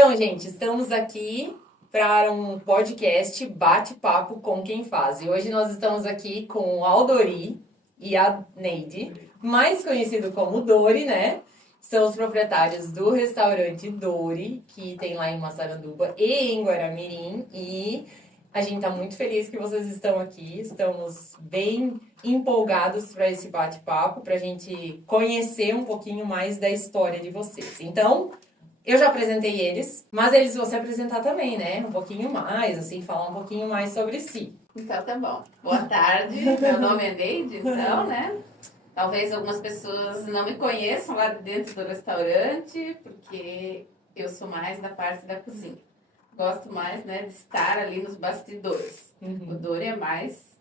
Então, gente, estamos aqui para um podcast Bate-Papo com Quem Faz. E hoje nós estamos aqui com o Aldori e a Neide, mais conhecido como Dori, né? São os proprietários do restaurante Dori, que tem lá em Massaranduba e em Guaramirim. E a gente está muito feliz que vocês estão aqui. Estamos bem empolgados para esse bate-papo, para a gente conhecer um pouquinho mais da história de vocês. Então, eu já apresentei eles, mas eles vão se apresentar também, né? Um pouquinho mais, assim, falar um pouquinho mais sobre si. Então tá bom. Boa tarde, meu nome é Neide, então, né? Talvez algumas pessoas não me conheçam lá dentro do restaurante, porque eu sou mais da parte da cozinha. Gosto mais, né, de estar ali nos bastidores. O Dori é mais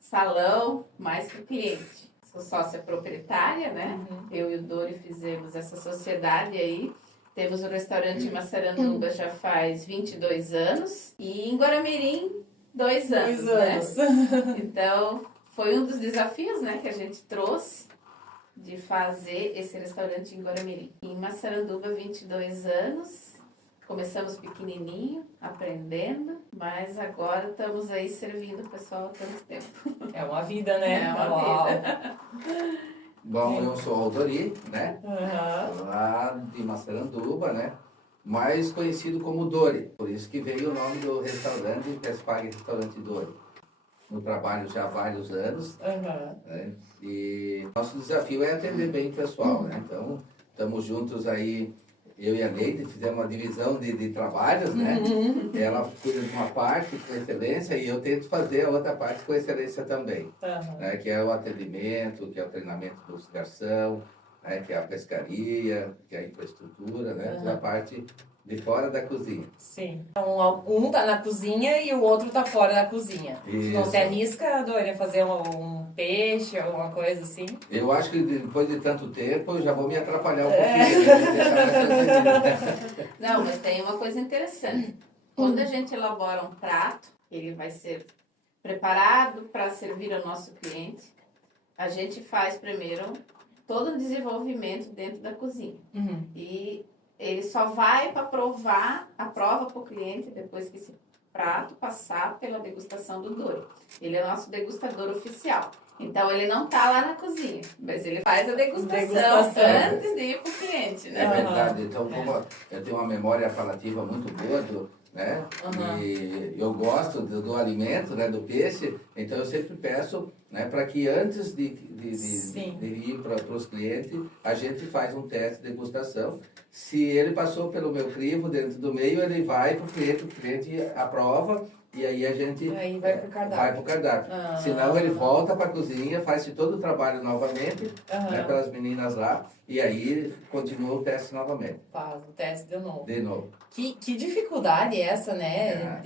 salão, mais para o cliente. Sou sócia proprietária, né? Eu e o Dori fizemos essa sociedade aí. Temos o restaurante em Massaranduba já faz 22 anos e em Guaramirim 2 anos, né? Então, foi um dos desafios, né, que a gente trouxe de fazer esse restaurante em Guaramirim. Em Massaranduba, 22 anos, começamos pequenininho, aprendendo, mas agora estamos aí servindo o pessoal há tanto tempo. É uma vida, né? É uma vida. Bom, eu sou o Aldori, né? Lá de Massaranduba, né? Mais conhecido como Dori. Por isso que veio o nome do restaurante, Pespague Restaurante Dori. No trabalho já há vários anos. Né? E nosso desafio é atender bem o pessoal, né? Então, estamos juntos aí, eu e a Neide, fizemos uma divisão de trabalhos, né? Ela cuida de uma parte com excelência e eu tento fazer a outra parte com excelência também. Né? Que é o atendimento, que é o treinamento dos garçons, né? Que é a pescaria, que é a infraestrutura, né? Toda a parte de fora da cozinha. Sim. Então, um tá na cozinha e o outro tá fora da cozinha. Isso. Não se arrisca, Dori, a fazer um peixe, alguma coisa assim? Eu acho que depois de tanto tempo eu já vou me atrapalhar um pouquinho. Né? Não, mas tem uma coisa interessante. Quando a gente elabora um prato, ele vai ser preparado para servir ao nosso cliente, a gente faz primeiro todo o desenvolvimento dentro da cozinha. E ele só vai para provar a prova para o cliente depois que esse prato passar pela degustação do Dori. Ele é nosso degustador oficial. Então, ele não está lá na cozinha, mas ele faz a degustação antes de ir para o cliente, né? É verdade. Então, como eu tenho uma memória falativa muito boa, né? E eu gosto do alimento, né? Do peixe, então eu sempre peço, né? Para que antes de ir para os clientes, a gente faz um teste de degustação. Se ele passou pelo meu crivo dentro do meio, ele vai para o cliente aprova. E aí a gente vai pro cardápio. Senão ele volta para a cozinha, faz todo o trabalho novamente, né, pelas meninas lá, e aí continua o teste novamente. Faz o teste de novo. De novo. Que dificuldade é essa, né?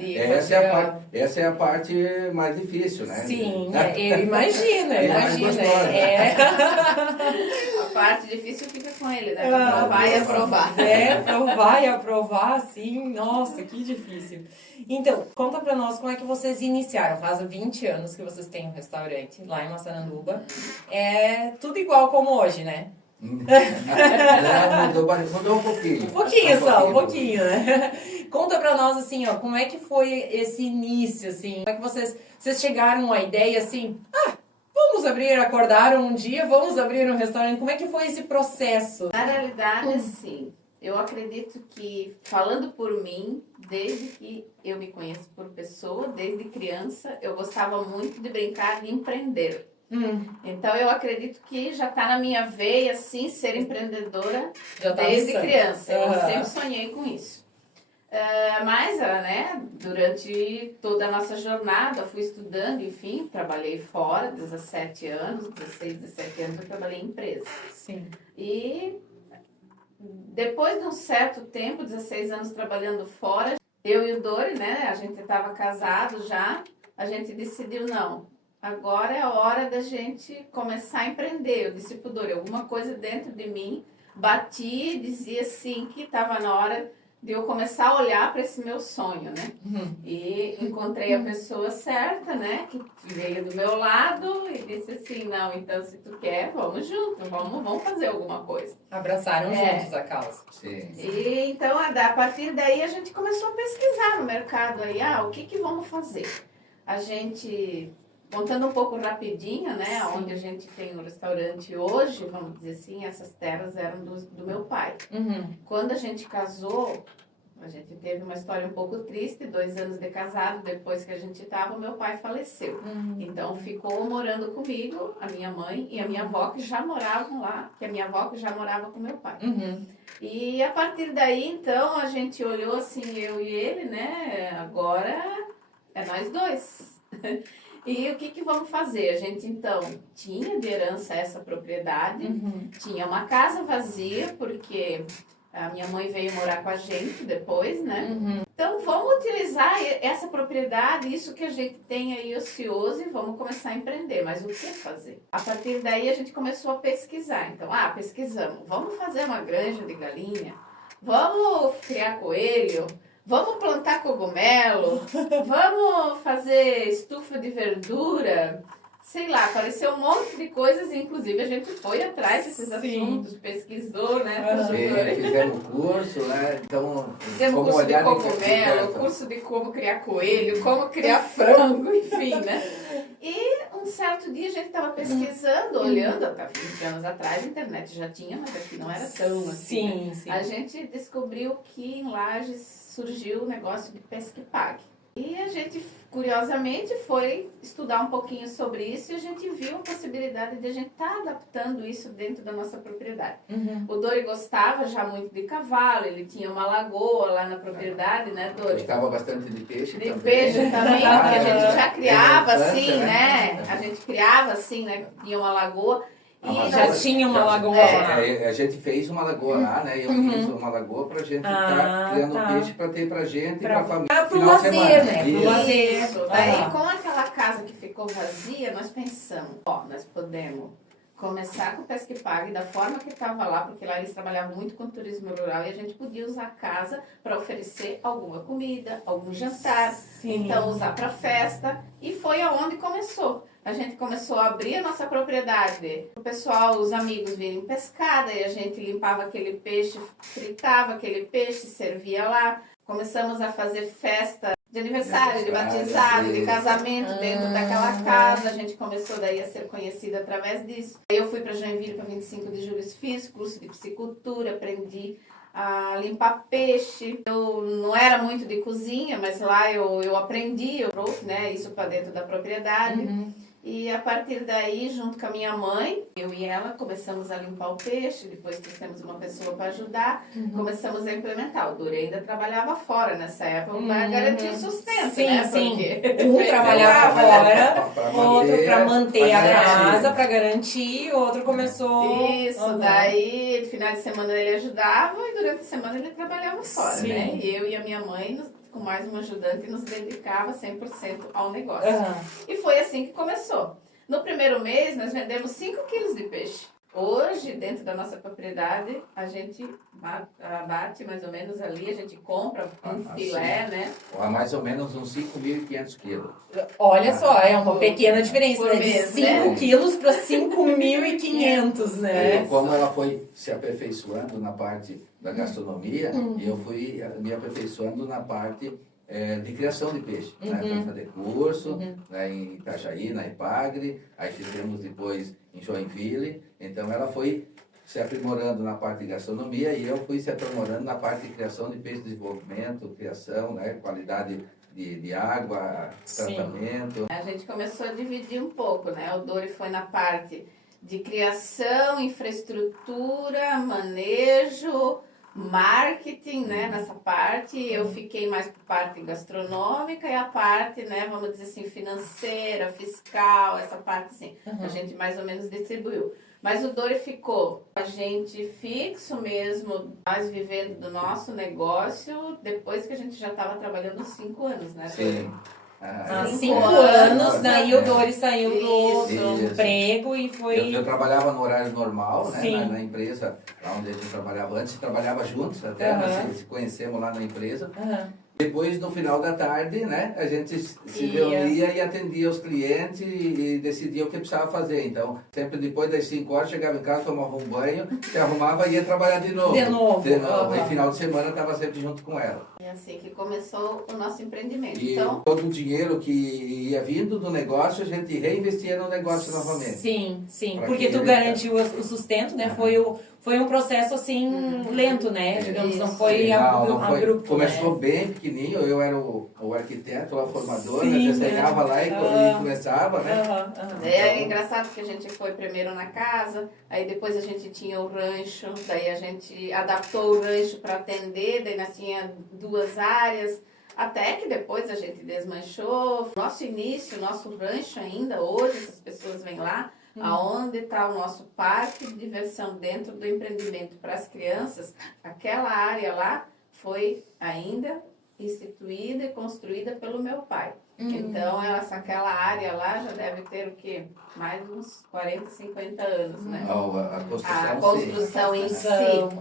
Essa é a parte mais difícil, né? Sim, eu imagino. A parte difícil fica com ele, né? Provar e aprovar. Provar e aprovar, sim. Nossa, que difícil. Então, conta pra nós como é que vocês iniciaram. Faz 20 anos que vocês têm um restaurante lá em Massaranduba. É tudo igual como hoje, né? Mudou um pouquinho. Um pouquinho, né? Conta pra nós, assim, ó, como é que foi esse início, assim? Como é que vocês chegaram à ideia, assim, acordaram um dia, vamos abrir um restaurante. Como é que foi esse processo? Na realidade, assim, eu acredito que, falando por mim, desde que eu me conheço por pessoa, desde criança, eu gostava muito de brincar de empreender. Então, eu acredito que já está na minha veia, assim, ser empreendedora desde criança. Eu sempre sonhei com isso. Mas, né, durante toda a nossa jornada, fui estudando, enfim, trabalhei fora, 17 anos, 16, 17 anos, eu trabalhei em empresa. Sim. E depois de um certo tempo, 16 anos trabalhando fora, eu e o Dori, né, a gente estava casado já, a gente decidiu, não, agora é a hora da gente começar a empreender. Eu disse pro Dori, alguma coisa dentro de mim batia e dizia assim que estava na hora de eu começar a olhar para esse meu sonho, né? E encontrei a pessoa certa, né? Que veio do meu lado e disse assim, não, então se tu quer, vamos junto, vamos fazer alguma coisa. Abraçaram juntos a causa. Sim. E então, a partir daí, a gente começou a pesquisar no mercado aí, o que vamos fazer? A gente, contando um pouco rapidinho, né? Sim. Onde a gente tem um restaurante hoje, vamos dizer assim, essas terras eram do meu pai. Quando a gente casou, a gente teve uma história um pouco triste, 2 anos de casado, depois que a gente estava, o meu pai faleceu. Então, ficou morando comigo, a minha mãe e a minha avó, que já moravam lá, que a minha avó que já morava com meu pai. E a partir daí, então, a gente olhou assim, eu e ele, né, agora é nós dois. E o que vamos fazer? A gente, então, tinha de herança essa propriedade, tinha uma casa vazia, porque a minha mãe veio morar com a gente depois, né? Então, vamos utilizar essa propriedade, isso que a gente tem aí ocioso, e vamos começar a empreender. Mas o que fazer? A partir daí, a gente começou a pesquisar. Então, pesquisamos. Vamos fazer uma granja de galinha? Vamos criar coelho? Vamos plantar cogumelo? Vamos fazer estufa de verdura? Sei lá, apareceu um monte de coisas, inclusive a gente foi atrás desses assuntos, pesquisou, né? Fizemos curso, né? Então, fizemos curso de cogumelo, curso de como criar coelho, como criar frango, enfim, né? E um certo dia a gente estava pesquisando, olhando, até 20 anos atrás, a internet já tinha, mas aqui não era tão assim. Sim. A gente descobriu que em Lages surgiu o negócio de Pesca e Pague. E a gente, curiosamente, foi estudar um pouquinho sobre isso e a gente viu a possibilidade de a gente estar adaptando isso dentro da nossa propriedade. O Dori gostava já muito de cavalo, ele tinha uma lagoa lá na propriedade, né, Dori? Gostava bastante de peixe também. De peixe também, porque a gente já criava assim, né? A gente criava assim, né? Tinha uma lagoa. E já tinha uma lagoa lá. A gente fez uma lagoa lá, né? Eu fiz uma lagoa pra gente estar criando peixe pra ter pra gente e pra família. Pro lazer, né? Pro lazer. Daí, com aquela casa que ficou vazia, nós pensamos, nós podemos começar com o Pesca e Pague da forma que estava lá, porque lá eles trabalhavam muito com turismo rural e a gente podia usar a casa para oferecer alguma comida, algum jantar, então usar para festa, e foi aonde começou. A gente começou a abrir a nossa propriedade, o pessoal, os amigos virem pescar, e a gente limpava aquele peixe, fritava aquele peixe, servia lá. Começamos a fazer festa de aniversário, de batizado, de casamento dentro daquela casa. A gente começou daí a ser conhecida através disso. Eu fui para Joinville para 25 de julho, fiz curso de piscicultura, aprendi a limpar peixe. Eu não era muito de cozinha, mas lá eu aprendi, eu trouxe, né, isso para dentro da propriedade. E a partir daí, junto com a minha mãe, eu e ela começamos a limpar o peixe, depois trouxemos uma pessoa para ajudar, começamos a implementar. O Dori ainda trabalhava fora nessa época para garantir o sustento, né? Porque um trabalhava fora, outro para manter a casa, para garantir, o outro começou... Isso, daí, no final de semana ele ajudava e durante a semana ele trabalhava fora, né? E eu e a minha mãe, com mais uma ajudante, nos dedicava 100% ao negócio. E foi assim que começou. No primeiro mês, nós vendemos 5 quilos de peixe. Hoje, dentro da nossa propriedade, a gente abate mais ou menos ali, a gente compra um filé, né? Mais ou menos uns 5.500 quilos. Olha só, é uma pequena diferença, né? De 5 né? quilos para 5.500, né? E como ela foi se aperfeiçoando na parte da gastronomia, eu fui me aperfeiçoando na parte de criação de peixe. Né? Fui fazer curso né, em Itajaí, na Ipagre, aí fizemos depois em Joinville. Então ela foi se aprimorando na parte de gastronomia e eu fui se aprimorando na parte de criação de peixe, desenvolvimento, criação, né, qualidade de água, tratamento. A gente começou a dividir um pouco, né? O Dori foi na parte de criação, infraestrutura, manejo, marketing, né, nessa parte. Eu fiquei mais por parte gastronômica e a parte, né, vamos dizer assim, financeira, fiscal, essa parte assim. A gente mais ou menos distribuiu. Mas o Dori ficou a gente fixo mesmo, nós vivendo do nosso negócio, depois que a gente já estava trabalhando 5 anos, né, Dori? Sim. Há 5 5 anos, anos, daí o Dori saiu do Isso. emprego e foi... Eu trabalhava no horário normal, né, Sim. na empresa lá onde a gente trabalhava antes, trabalhava juntos até, nós se conhecemos lá na empresa. Depois, no final da tarde, né, a gente se reunia e atendia os clientes e decidia o que precisava fazer. Então, sempre depois das 5 horas, chegava em casa, tomava um banho, se arrumava e ia trabalhar de novo. De novo. E final de semana estava sempre junto com ela. É assim que começou o nosso empreendimento. E Então, todo o dinheiro que ia vindo do negócio, a gente reinvestia no negócio novamente. Sim, sim. Pra Porque que tu ele- garantiu o sustento, né? Foi um processo, assim, lento, né? Digamos, não Isso. foi Não foi. abrupto, Começou né? bem pequenininho, eu era o arquiteto, o formador, Sim, né? Desenhava lá e começava, né? é engraçado que a gente foi primeiro na casa, aí depois a gente tinha o rancho, daí a gente adaptou o rancho para atender, daí nós tinha 2 áreas, até que depois a gente desmanchou. Nosso início, nosso rancho ainda, hoje essas pessoas vêm lá, aonde está o nosso parque de diversão dentro do empreendimento para as crianças, aquela área lá foi ainda instituída e construída pelo meu pai. Então, aquela área lá já deve ter o quê? Mais de uns 40, 50 anos, né? A construção, A construção em si.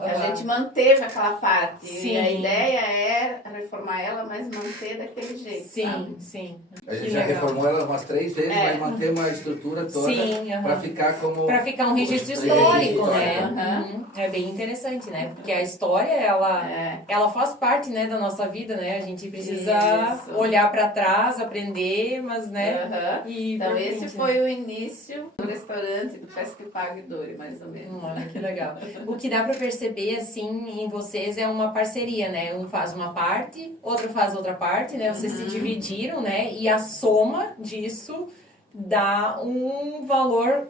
A gente manteve aquela parte. Sim. E a ideia é reformar ela, mas manter daquele jeito, sabe? Sim. A gente Que já legal. reformou ela umas 3 vezes, mas mantemos a estrutura toda Sim, para ficar como... Para ficar um registro Sim, histórico, história. né? É bem interessante, né? Porque a história, ela faz parte, né, da nossa vida, né? A gente precisa Isso. olhar para trás, aprender, mas, né? E Então, pra esse frente, foi o início do restaurante do Pesque Pague Dori, mais ou menos. Olha que legal. O que dá para perceber, assim, em vocês é uma parceria, né? Um faz uma parte, outro faz outra parte, né? Vocês se dividiram, né? E a soma disso dá um valor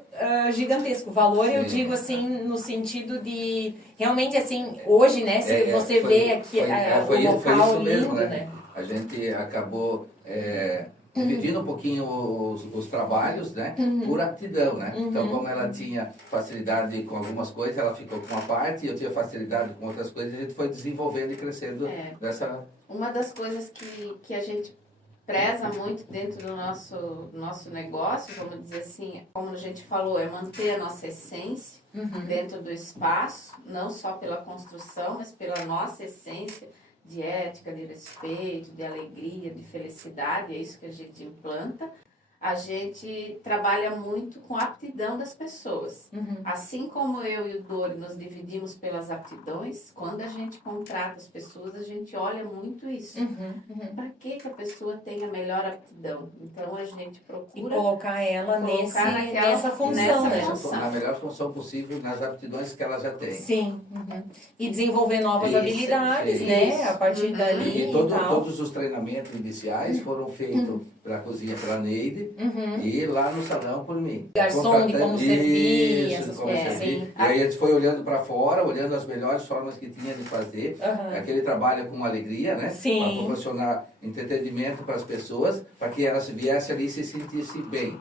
gigantesco. Valor, eu Sim. digo assim, no sentido de... Realmente, assim, hoje, né? Se você foi- vê aqui foi o foi local isso mesmo, lindo, né? A gente acabou dividindo um pouquinho os trabalhos, né? Por aptidão, né? Então, como ela tinha facilidade com algumas coisas, ela ficou com uma parte e eu tinha facilidade com outras coisas, a gente foi desenvolvendo e crescendo dessa... Uma das coisas que a gente preza muito dentro do nosso negócio, vamos dizer assim, como a gente falou, é manter a nossa essência dentro do espaço, não só pela construção, mas pela nossa essência de ética, de respeito, de alegria, de felicidade, é isso que a gente implanta. A gente trabalha muito com a aptidão das pessoas. Assim como eu e o Dori nos dividimos pelas aptidões, quando a gente contrata as pessoas, a gente olha muito isso. Para que a pessoa tem a melhor aptidão? Então, a gente e procura colocar ela naquela- nessa função, nessa né? função. Na melhor função possível, nas aptidões que ela já tem. Sim. E desenvolver novas Isso, habilidades, isso. né? A partir dali E e tal. todos os treinamentos iniciais foram feitos para a cozinha pela Neide e lá no salão por mim. Garçom, de como servir, Isso, essas como coisas, servir. sim. E aí a gente foi olhando para fora, olhando as melhores formas que tinha de fazer. Aquele trabalho com alegria, né? Sim. Para proporcionar entretenimento para as pessoas, para que elas viessem ali e se sentissem bem.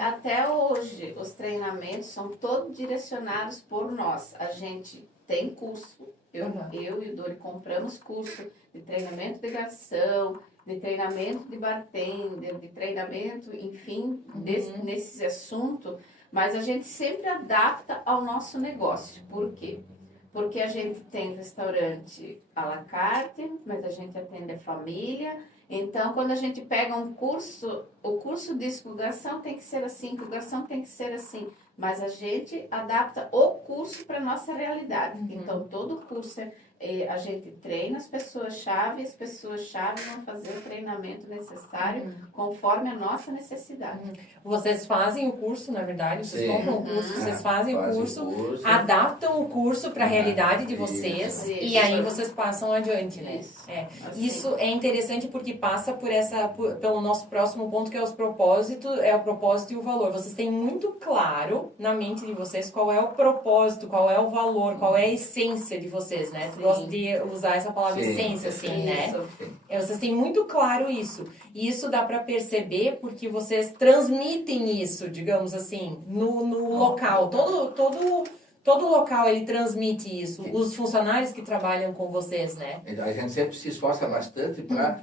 Até hoje, os treinamentos são todos direcionados por nós. A gente tem curso, eu e o Dori compramos curso de treinamento de garçom, de treinamento de bartender, de treinamento, enfim, nesses assuntos, mas a gente sempre adapta ao nosso negócio. Por quê? Porque a gente tem restaurante à la carte, mas a gente atende a família. Então, quando a gente pega um curso, o curso diz que o garçom tem que ser assim, que o garçom tem que ser assim. Mas a gente adapta o curso para a nossa realidade. Então, todo curso a gente treina as pessoas-chave e as pessoas-chave vão fazer o treinamento necessário conforme a nossa necessidade. Vocês fazem o curso, na verdade, vocês compram o curso, vocês fazem o curso, curso. adaptam o curso para a realidade de vocês Isso. e aí vocês passam adiante, né? Isso. Assim. Isso é interessante porque passa pelo nosso próximo ponto, que é o propósito e o valor. Vocês têm muito claro na mente de vocês qual é o propósito, qual é o valor, qual é a essência de vocês, né? Tu gosta de usar essa palavra essência, assim, né? Vocês têm muito claro isso. E isso dá para perceber porque vocês transmitem isso, digamos assim, no local. Todo local ele transmite isso. Os funcionários que trabalham com vocês, né? A gente sempre se esforça bastante para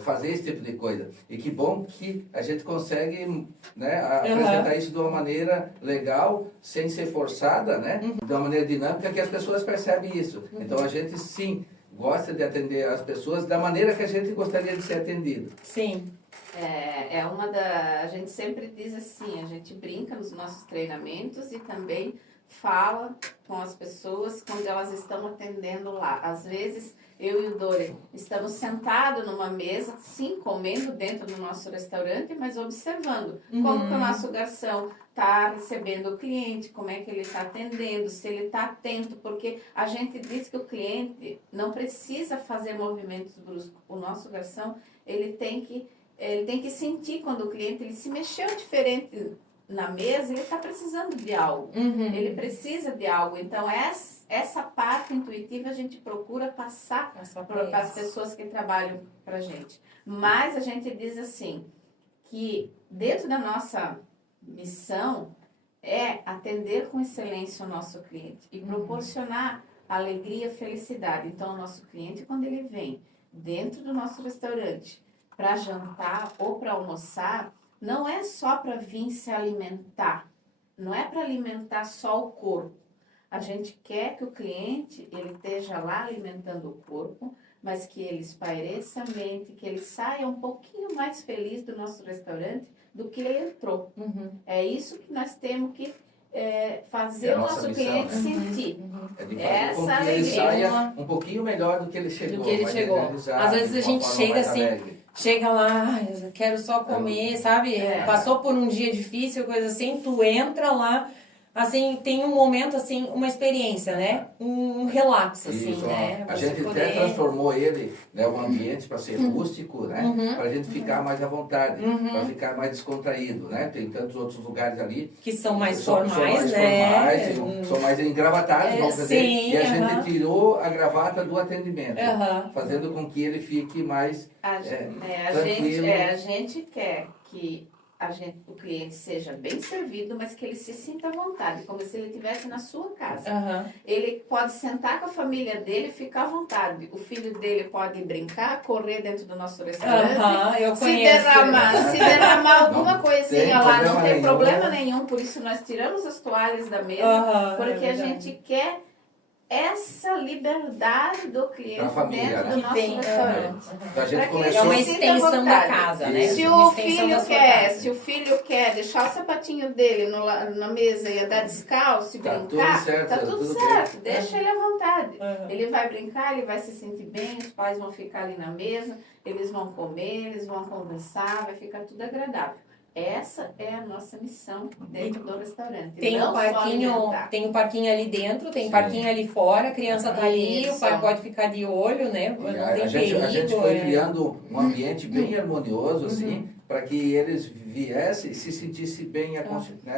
fazer esse tipo de coisa. E que bom que a gente consegue, né, apresentar isso de uma maneira legal, sem ser forçada, né, de uma maneira dinâmica, que as pessoas percebem isso. Então a gente sim gosta de atender as pessoas da maneira que a gente gostaria de ser atendido. Sim. A gente sempre diz assim, a gente brinca nos nossos treinamentos e também fala com as pessoas quando elas estão atendendo lá. Às vezes, eu e o Dori estamos sentados numa mesa, sim, comendo dentro do nosso restaurante, mas observando como que o nosso garçom está recebendo o cliente, como é que ele está atendendo, se ele está atento, porque a gente diz que o cliente não precisa fazer movimentos bruscos. O nosso garçom, ele tem que sentir quando o cliente ele se mexeu diferente na mesa, ele está precisando de algo. Ele precisa de algo. Então, essa parte intuitiva a gente procura passar para as pessoas que trabalham para a gente. Mas a gente diz assim, que dentro da nossa missão é atender com excelência o nosso cliente e proporcionar alegria, felicidade. Então, o nosso cliente, quando ele vem dentro do nosso restaurante para jantar ou para almoçar, não é só para vir se alimentar, não é para alimentar só o corpo. A gente quer que o cliente ele esteja lá alimentando o corpo, mas que ele espaireça a mente, que ele saia um pouquinho mais feliz do nosso restaurante do que ele entrou. É isso que nós temos que fazer o nosso missão, cliente né? sentir. É de fazer Essa com que ele alegria. saia um pouquinho melhor do que ele chegou. Às vezes a gente chega assim, chega lá, eu quero só comer, sabe? Passou por um dia difícil, coisa assim, tu entra lá, assim, tem um momento, assim, uma experiência, né? Um relaxo, assim, isso, né? A gente até transformou ele, né, o ambiente para ser rústico, né? Para a gente ficar mais à vontade, para ficar mais descontraído, né? Tem tantos outros lugares ali que são mais são formais, mais né? são mais engravatados, vamos dizer. Sim, E a gente tirou a gravata do atendimento, fazendo com que ele fique mais tranquilo. A gente quer que o cliente seja bem servido, mas que ele se sinta à vontade, como se ele estivesse na sua casa. Ele pode sentar com a família dele e ficar à vontade. O filho dele pode brincar, correr dentro do nosso restaurante, eu se conheço. derramar alguma coisinha lá, não tem nenhum. problema nenhum. Por isso nós tiramos as toalhas da mesa, porque a gente quer essa liberdade do cliente família, dentro do nosso restaurante. A gente Pra que começou... É uma ele sinta extensão da vontade. casa, né? Se Uma o extensão filho da sua quer, casa. se o filho quer deixar o sapatinho dele na mesa e andar descalço e Tá brincar, tudo certo, tá tudo tudo certo. bem. Deixa ele à vontade. Ele vai brincar, ele vai se sentir bem, os pais vão ficar ali na mesa, eles vão comer, eles vão conversar, vai ficar tudo agradável. Essa é a nossa missão dentro do restaurante. Tem não um parquinho ali dentro, tem parquinho ali fora, a criança tá ali, o pai pode ficar de olho, né? Não tem A gente foi perigo, criando um ambiente bem harmonioso, assim, para que eles viessem e se sentissem bem,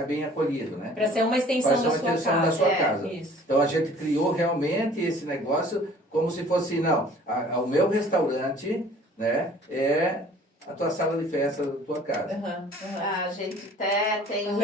bem acolhidos, né? Para ser uma extensão Para ser da uma sua extensão casa. da sua casa. Isso. Então a gente criou realmente esse negócio como se fosse, não, o meu restaurante, né, é a tua sala de festa da tua casa. A gente até tem um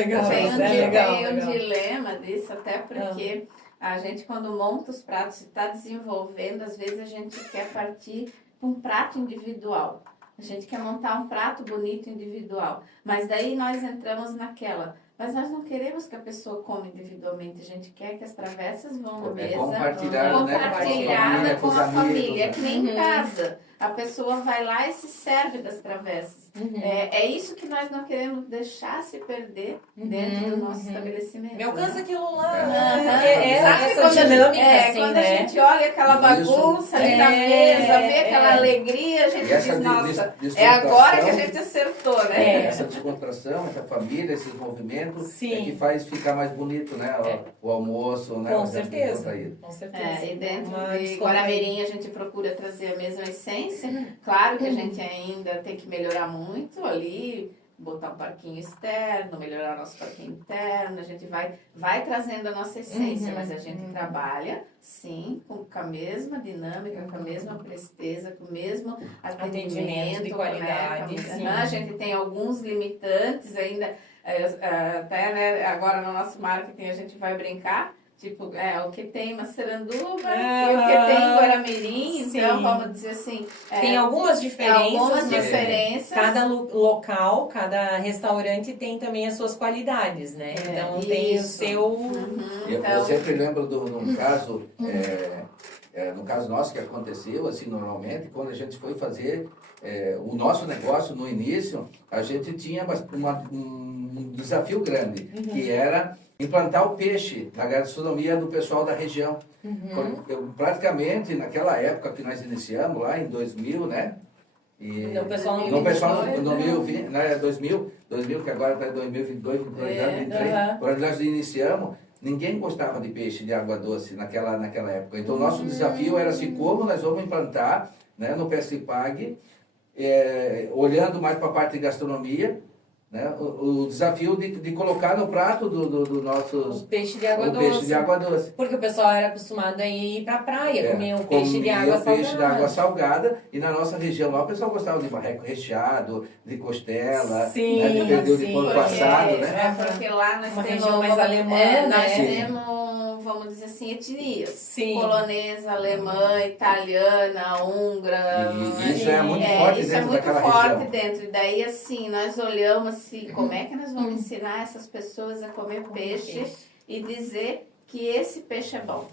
dilema disso, até porque a gente, quando monta os pratos e está desenvolvendo, às vezes a gente quer partir para um prato individual. A gente quer montar um prato bonito individual. Mas daí nós entramos naquela. Mas nós não queremos que a pessoa coma individualmente. A gente quer que as travessas vão na mesa compartilhada com a família. É que nem em casa. A pessoa vai lá e se serve das travessas. É isso que nós não queremos deixar se perder dentro do nosso estabelecimento. Me alcança aquilo lá. Sabe Essa dinâmica, assim, quando né? a gente olha aquela bagunça ali na mesa, vê aquela alegria, a gente diz, nossa, é agora que a gente acertou, né? Essa descontração, essa família, esses movimentos, é que faz ficar mais bonito, né? O almoço, né? Com certeza. E dentro de Guaramirim a gente procura trazer a mesma essência. Claro que a gente ainda tem que melhorar muito ali, botar um parquinho externo, melhorar nosso parquinho interno, a gente vai trazendo a nossa essência, mas a gente trabalha, sim, com a mesma dinâmica, com a mesma presteza, com o mesmo atendimento de qualidade. A gente tem alguns limitantes ainda, até né, agora no nosso marketing a gente vai brincar, tipo, o que tem em Massaranduba e o que tem em Guaramirim, então Então, vamos dizer assim... Tem algumas diferenças. Algumas mas diferenças. Cada local, cada restaurante tem também as suas qualidades, né? Então tem o seu... Eu sempre lembro de um caso, no caso nosso que aconteceu, assim, normalmente, quando a gente foi fazer o nosso negócio no início, a gente tinha um desafio grande, que era implantar o peixe na gastronomia do pessoal da região. Praticamente, naquela época que nós iniciamos, lá em 2000, né? E o pessoal não no pessoal no 2020, né, 2000, que agora está em 2022, 2023, quando nós iniciamos, ninguém gostava de peixe de água doce naquela época. Então, o nosso desafio era assim, como nós vamos implantar, né, no Pesca e Pague, olhando mais para a parte de gastronomia, né, o desafio de colocar no prato do nosso peixe de água doce. Porque o pessoal era acostumado a ir para a praia, comer o peixe de água salgada. Peixe de água salgada. E na nossa região lá, o pessoal gostava de barreco recheado, de costela, sim, né, de pernil de porco assado, né? Porque lá nós uma temos... região mais alemã, nós temos, vamos dizer assim, etnias. Sim. Polonesa, alemã, italiana, húngara. E isso é muito forte dentro daquela região. Isso é muito forte dentro. E daí, assim, nós olhamos assim, como é que nós vamos ensinar essas pessoas a comer peixe e dizer que esse peixe é bom.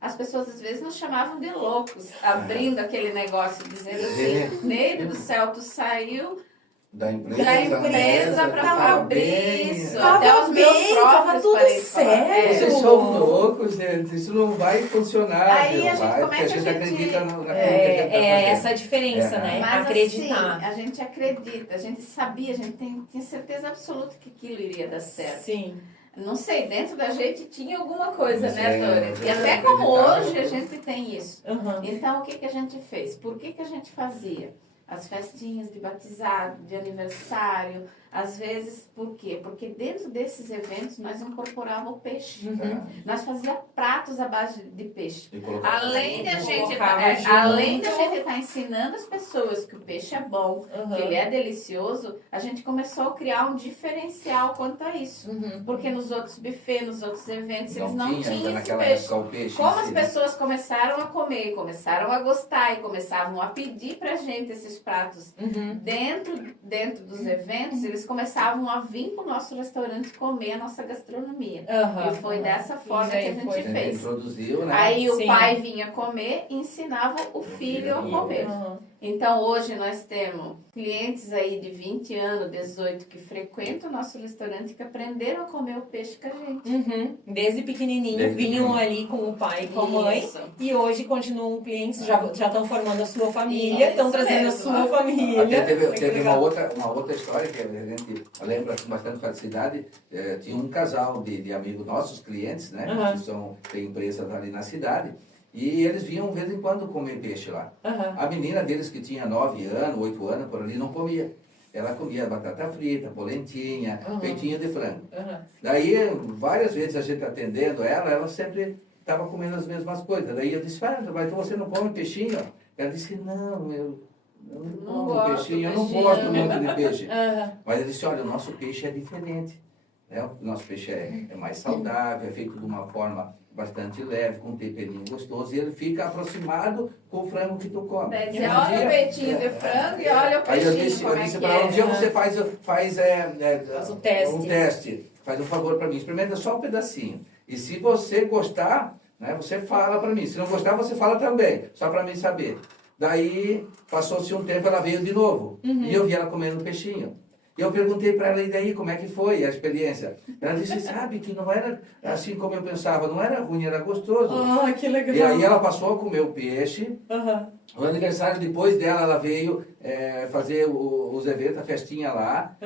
As pessoas às vezes nos chamavam de loucos, abrindo aquele negócio, dizendo assim, Neide do céu, tu saiu da empresa para Fabrício, até os meus próprios tudo certo. Vocês são loucos, gente, isso não vai funcionar. Aí a gente, como é que a gente acredita na essa a diferença, né? Mas acreditar. Assim, a gente acredita, a gente sabia, a gente tinha certeza absoluta que aquilo iria dar certo. Sim. Não sei, dentro da gente tinha alguma coisa, né, Dori? E até como hoje a gente tem isso. Então, o que a gente fez? Por que a gente fazia? As festinhas de batizado, de aniversário, às vezes, por quê? Porque dentro desses eventos nós incorporávamos o peixe. Nós fazíamos pratos à base de peixe. Além de a gente estar ensinando as pessoas que o peixe é bom, que ele é delicioso, a gente começou a criar um diferencial quanto a isso. Porque nos outros buffets, nos outros eventos, eles não tinham esse peixe. Como as pessoas começaram a comer, começaram a gostar e começavam a pedir pra gente esses pratos dentro dos eventos, eles começavam a vir para o nosso restaurante comer a nossa gastronomia. E foi dessa forma que a gente fez. Introduziu, né? Aí o pai vinha comer e ensinava o filho a comer. Então hoje nós temos clientes aí de 20 anos, 18, que frequentam o nosso restaurante, que aprenderam a comer o peixe com a gente. Desde pequenininho vinham ali com o pai e com a mãe. E hoje continuam clientes, já estão formando a sua família, estão trazendo a sua família. Até teve uma outra história que a gente lembra com bastante facilidade. Tinha um casal de amigos nossos, clientes, né? Que tem empresas ali na cidade. E eles vinham de vez em quando comer peixe lá. A menina deles, que tinha 9 anos, 8 anos, por ali, não comia. Ela comia batata frita, polentinha, peitinho de frango. Daí, várias vezes a gente atendendo ela sempre estava comendo as mesmas coisas. Daí eu disse, mas então você não come peixinho? Ela disse, não, eu não como peixinho, eu não gosto muito de peixe. Mas eu disse, olha, o nosso peixe é diferente. Né? O nosso peixe é mais saudável, é feito de uma forma bastante leve, com um temperinho gostoso, e ele fica aproximado com o frango que tu come. Olha o peitinho de frango e olha o peixinho. Aí eu disse para ela, um dia você faz um teste, faz um favor para mim, experimenta só um pedacinho. E se você gostar, né, você fala para mim. Se não gostar, você fala também, só para mim saber. Daí, passou-se um tempo, ela veio de novo. E eu vi ela comendo peixinho. E eu perguntei para ela, e daí, como é que foi a experiência? Ela disse, sabe, que não era assim como eu pensava, não era ruim, era gostoso. Que legal. E aí ela passou a comer o peixe. O aniversário depois dela, ela veio fazer os eventos, a festinha lá.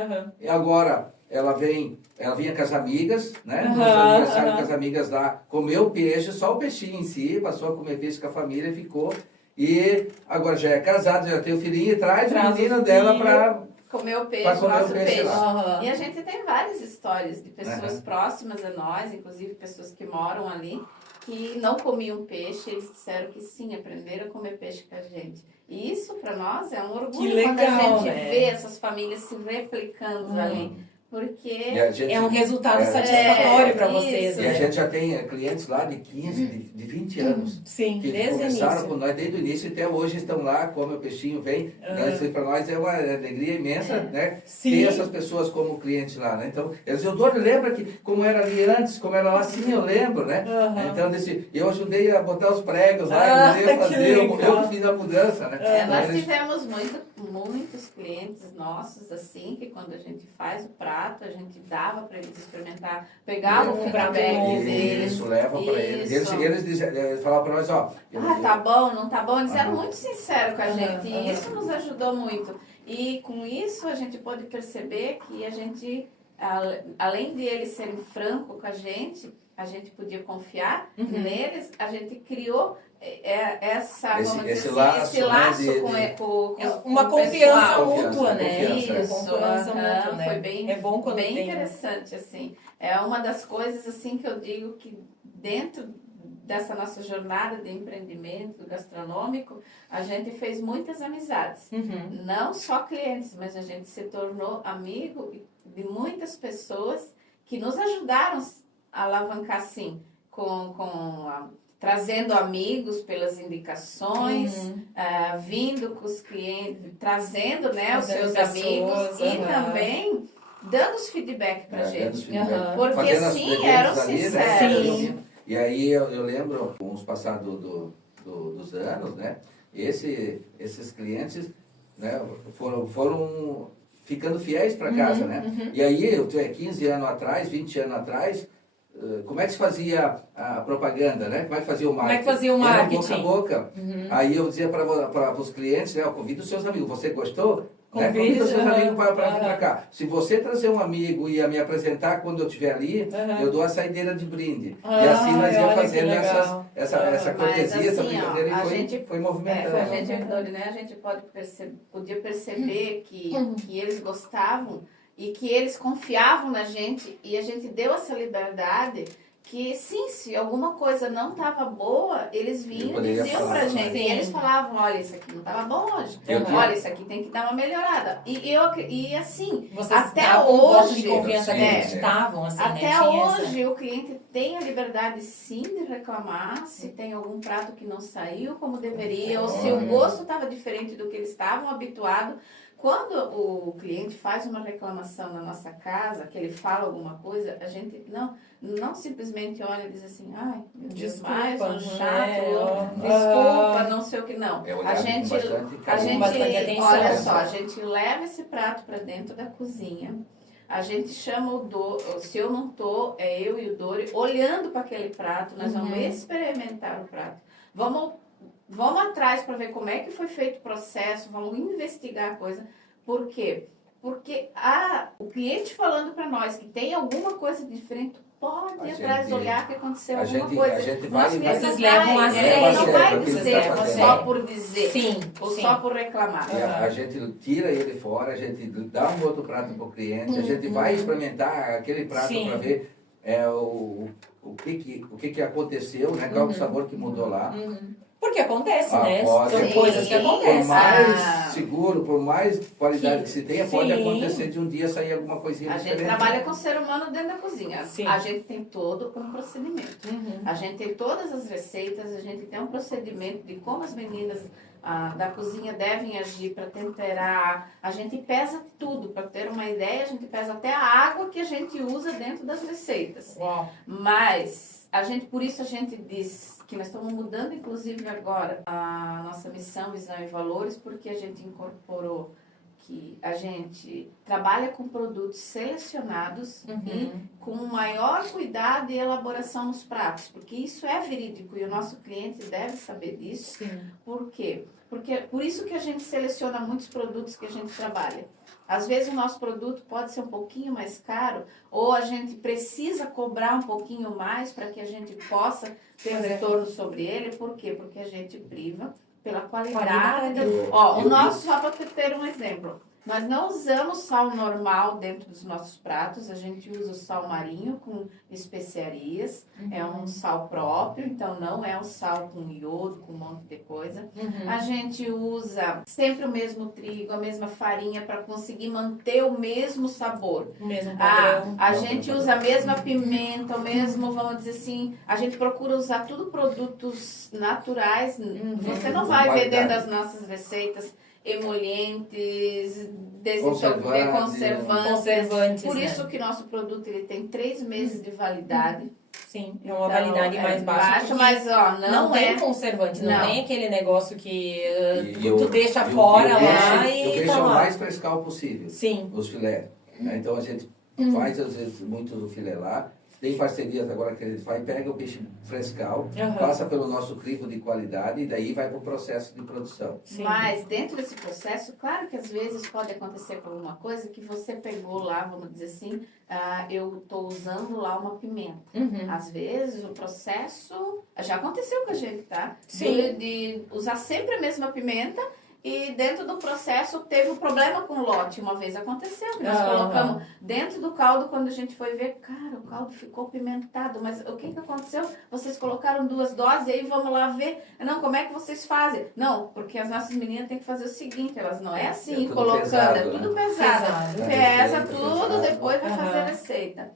E agora, ela vinha com as amigas, né? No aniversário com as amigas lá, comeu o peixe, só o peixinho em si, passou a comer peixe com a família e ficou. E agora já é casada, já tem o filhinho e traz o menino dela para comer o peixe, nosso peixe. E a gente tem várias histórias de pessoas próximas a nós, inclusive pessoas que moram ali, que não comiam peixe, eles disseram que sim, aprenderam a comer peixe com a gente. E isso para nós é um orgulho, que legal, quando a gente né? vê essas famílias se replicando ali. Porque é um resultado satisfatório para vocês. Isso. E a gente já tem clientes lá de 15, de 20 anos. Sim, que desde o começaram início. com nós desde o início e até hoje estão lá, comem o peixinho, vem. Isso para nós é uma alegria imensa, né? Sim. Ter essas pessoas como clientes lá, né? Então, eles dizem, Dori, lembra que como era ali antes, como era lá, sim, eu lembro, né? Então, eu ajudei a botar os pregos lá, ajudei a fazer, eu que fiz a mudança, né? Nós tivemos muitos clientes nossos, assim, que quando a gente faz o prato, a gente dava para eles experimentar, pegava o feedback deles. Isso, leva para eles. Eles falavam para nós, ó... tá bom, não tá bom? Eles eram muito sinceros com a gente e isso nos ajudou muito. E com isso a gente pode perceber que a gente, além de eles serem francos com a gente podia confiar neles, a gente criou esse laço com uma confiança mútua, né? Isso, confiança mútua, né? Foi bem, é bom quando bem tem, interessante, assim. É uma das coisas, assim, que eu digo que dentro dessa nossa jornada de empreendimento gastronômico, a gente fez muitas amizades. Não só clientes, mas a gente se tornou amigo de muitas pessoas que nos ajudaram a alavancar, sim, trazendo amigos pelas indicações, vindo com os clientes, trazendo, né, os seus amigos e também dando os feedback pra gente. Porque sim, eram sinceros. Né? E aí eu lembro, com os passados dos anos, né, esses clientes, né, foram ficando fiéis para casa, né? E aí, 15 anos atrás, 20 anos atrás, como é que se fazia a propaganda, né? Como é que fazia o marketing? Como é que fazia o marketing? Era boca a boca. Aí eu dizia para os clientes, né, convida os seus amigos. Você gostou? Convida os seus amigos para vir para cá. Se você trazer um amigo e me apresentar quando eu estiver ali, eu dou a saideira de brinde. E assim nós íamos fazendo essa cortesia, essa brincadeira, e foi movimentando. A gente podia perceber que eles gostavam e que eles confiavam na gente, e a gente deu essa liberdade que, sim, se alguma coisa não estava boa, eles vinham e diziam pra gente. E eles falavam, olha, isso aqui não estava bom hoje. Olha, isso aqui tem que dar uma melhorada. E assim, vocês até hoje... de confiança que acreditavam, assim, até né? hoje, o cliente tem a liberdade, sim, de reclamar se tem algum prato que não saiu como deveria, ou se o gosto estava diferente do que eles estavam habituados. Quando o cliente faz uma reclamação na nossa casa, que ele fala alguma coisa, a gente não simplesmente olha e diz assim, ai, meu Deus, mais um chato, desculpa, não sei o que, não. A gente olha só, a gente leva esse prato para dentro da cozinha, a gente chama o Dori, se eu não tô, é eu e o Dori, olhando para aquele prato, nós vamos experimentar o prato. Vamos atrás para ver como é que foi feito o processo, vamos investigar a coisa. Por quê? Porque o cliente falando para nós que tem alguma coisa diferente, pode ir atrás olhar que aconteceu alguma coisa. Vocês levam a sério. Não vai dizer só por dizer, ou só por reclamar. A gente tira ele fora, a gente dá um outro prato para o cliente, a gente vai experimentar aquele prato para ver o que aconteceu, né? Qual é o sabor que mudou lá. Porque acontece, né? São coisas que acontecem. Por mais seguro, por mais qualidade que se tenha, pode acontecer de um dia sair alguma coisinha diferente. A gente trabalha com o ser humano dentro da cozinha. Sim. A gente tem todo um procedimento. A gente tem todas as receitas, a gente tem um procedimento de como as meninas da cozinha devem agir para temperar. A gente pesa tudo. Para ter uma ideia, a gente pesa até a água que a gente usa dentro das receitas. Uau. Mas, por isso a gente diz que nós estamos mudando, inclusive agora, a nossa missão, visão e valores, porque a gente incorporou que a gente trabalha com produtos selecionados e com maior cuidado e elaboração nos pratos, porque isso é verídico e o nosso cliente deve saber disso. Por quê? Porque por isso que a gente seleciona muitos produtos que a gente trabalha. Às vezes o nosso produto pode ser um pouquinho mais caro, ou a gente precisa cobrar um pouquinho mais para que a gente possa ter um retorno sobre ele. Por quê? Porque a gente priva pela qualidade. O nosso, só para ter um exemplo, Nós não usamos sal normal dentro dos nossos pratos, a gente usa o sal marinho com especiarias, é um sal próprio, então não é um sal com iodo, com um monte de coisa. A gente usa sempre o mesmo trigo, a mesma farinha para conseguir manter o mesmo sabor. O mesmo padrão. A gente usa a mesma pimenta, o mesmo, vamos dizer assim, a gente procura usar tudo produtos naturais. Você não vai ver dentro das nossas receitas emolientes, conservantes. Por isso que nosso produto ele tem 3 meses de validade. Sim, é uma validade mais baixa. Mas ó, não tem conservante, não tem aquele negócio que tu deixa fora lá e eu deixo tá o lá. mais frescal possível. Sim. Os filé. Né? Então a gente faz às vezes muito do filé lá. Tem parcerias agora que a gente vai, pega o peixe frescal, passa pelo nosso crivo de qualidade e daí vai para o processo de produção. Sim. Mas dentro desse processo, claro que às vezes pode acontecer com alguma coisa que você pegou lá, vamos dizer assim, eu estou usando lá uma pimenta. Às vezes o processo, já aconteceu com a gente, tá? Sim. De usar sempre a mesma pimenta. E dentro do processo teve um problema com o lote. Uma vez aconteceu, que nós colocamos dentro do caldo, quando a gente foi ver, cara, o caldo ficou pimentado. Mas o que aconteceu? Vocês colocaram 2 doses e aí vamos lá ver. Não, como é que vocês fazem? Não, porque as nossas meninas têm que fazer o seguinte, elas não é assim, colocando, pesado, é tudo pesado. Pesa tudo, depois vai fazer a receita.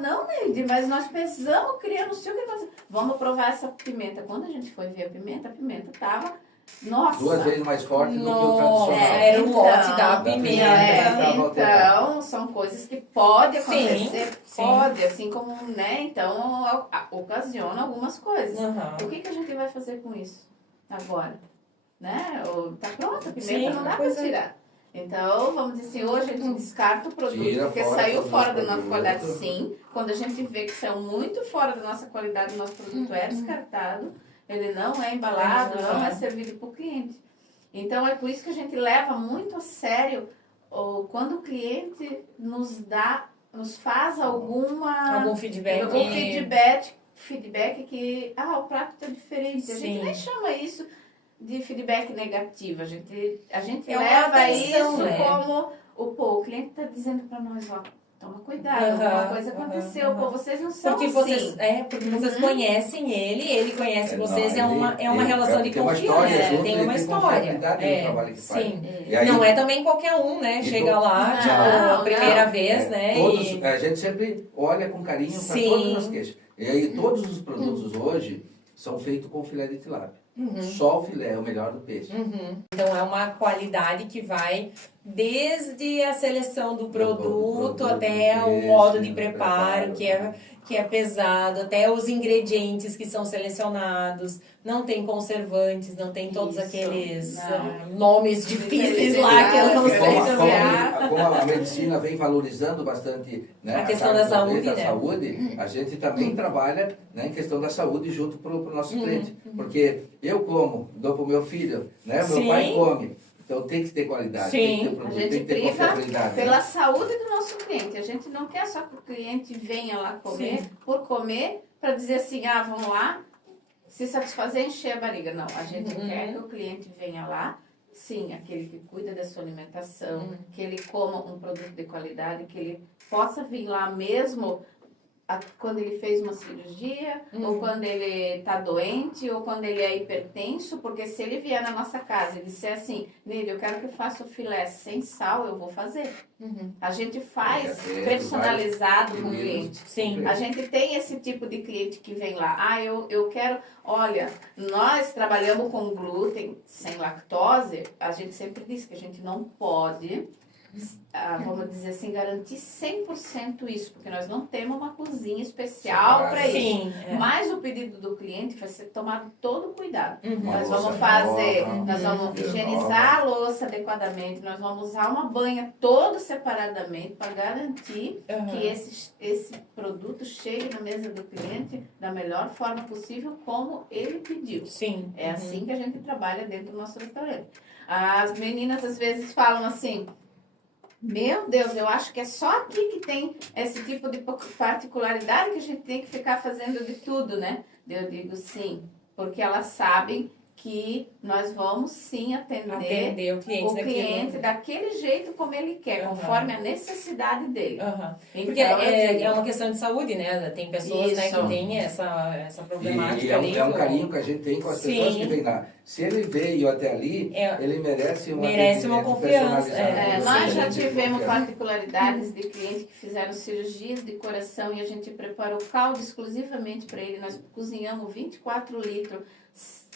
Não, Neide, mas nós pesamos, criando, não sei o que aconteceu. Vamos provar essa pimenta. Quando a gente foi ver a pimenta estava... Nossa. 2 vezes mais forte do que o tradicional. Era o lote da pimenta. Então, são coisas que podem acontecer. Sim. Pode, assim como, né? Então, ocasiona algumas coisas. O que a gente vai fazer com isso agora? Né? Tá pronta, a pimenta não dá para tirar. Então, vamos dizer assim, hoje a gente descarta o produto, porque saiu fora da nossa qualidade, sim. Quando a gente vê que saiu muito fora da nossa qualidade, o nosso produto é descartado. Ele não é embalado, não é servido para o cliente. Então, é por isso que a gente leva muito a sério quando o cliente nos faz algum feedback que o prato está diferente. A gente nem chama isso de feedback negativo. A gente leva isso como o cliente está dizendo para nós, toma cuidado, alguma coisa aconteceu, vocês não são porque assim. Porque vocês conhecem ele conhece vocês, é uma relação de confiança, tem uma história. Sim. Aí, não é também qualquer um, né? Chega lá, a primeira vez, né? A gente sempre olha com carinho para todas as queixas. E aí todos os produtos hoje são feitos com filé de tilápia. Só o filé é o melhor do peixe. Então é uma qualidade que vai desde a seleção do produto até o modo de preparo, que é pesado, até os ingredientes que são selecionados. Não tem conservantes, não tem todos aqueles nomes difíceis lá que eu não sei também. Como a medicina vem valorizando bastante, né, a questão da saúde, a gente também trabalha, né, em questão da saúde junto para o nosso cliente. Porque eu como, dou para o meu filho, né, meu pai come. Então tem que ter qualidade, tem que ter produto, tem que ter confiabilidade. Pela saúde do nosso cliente. A gente não quer só que o cliente venha lá comer, por comer, para dizer assim, vamos lá, se satisfazer, encher a barriga. Não, a gente quer que o cliente venha lá, sim, aquele que cuida da sua alimentação, que ele coma um produto de qualidade, que ele possa vir lá mesmo quando ele fez uma cirurgia, ou quando ele está doente, ou quando ele é hipertenso, porque se ele vier na nossa casa e disser assim, Neide, eu quero que faça o filé sem sal, eu vou fazer. A gente faz personalizado com o cliente. Sim. A gente tem esse tipo de cliente que vem lá, eu quero, olha, nós trabalhamos com glúten sem lactose, a gente sempre diz que a gente não pode... vamos dizer assim, garantir 100% isso, porque nós não temos uma cozinha especial para isso. Mas o pedido do cliente vai ser tomado todo cuidado. Nós vamos fazer, nós vamos higienizar a louça adequadamente, nós vamos usar uma banha todo separadamente para garantir que esse produto chegue na mesa do cliente da melhor forma possível, como ele pediu. Sim. É assim que a gente trabalha dentro do nosso restaurante. As meninas às vezes falam assim, meu Deus, eu acho que é só aqui que tem esse tipo de particularidade que a gente tem que ficar fazendo de tudo, né? Eu digo sim, porque elas sabem que nós vamos sim Atender o cliente daquele jeito como ele quer, conforme a necessidade dele. Então, porque é uma questão de saúde, né? Tem pessoas, né, que têm essa problemática e ali. É um carinho que a gente tem com as pessoas que vêm lá. Se ele veio até ali, ele merece uma confiança. Nós já tivemos particularidades de clientes que fizeram cirurgias de coração e a gente preparou caldo exclusivamente para ele. Nós cozinhamos 24 litros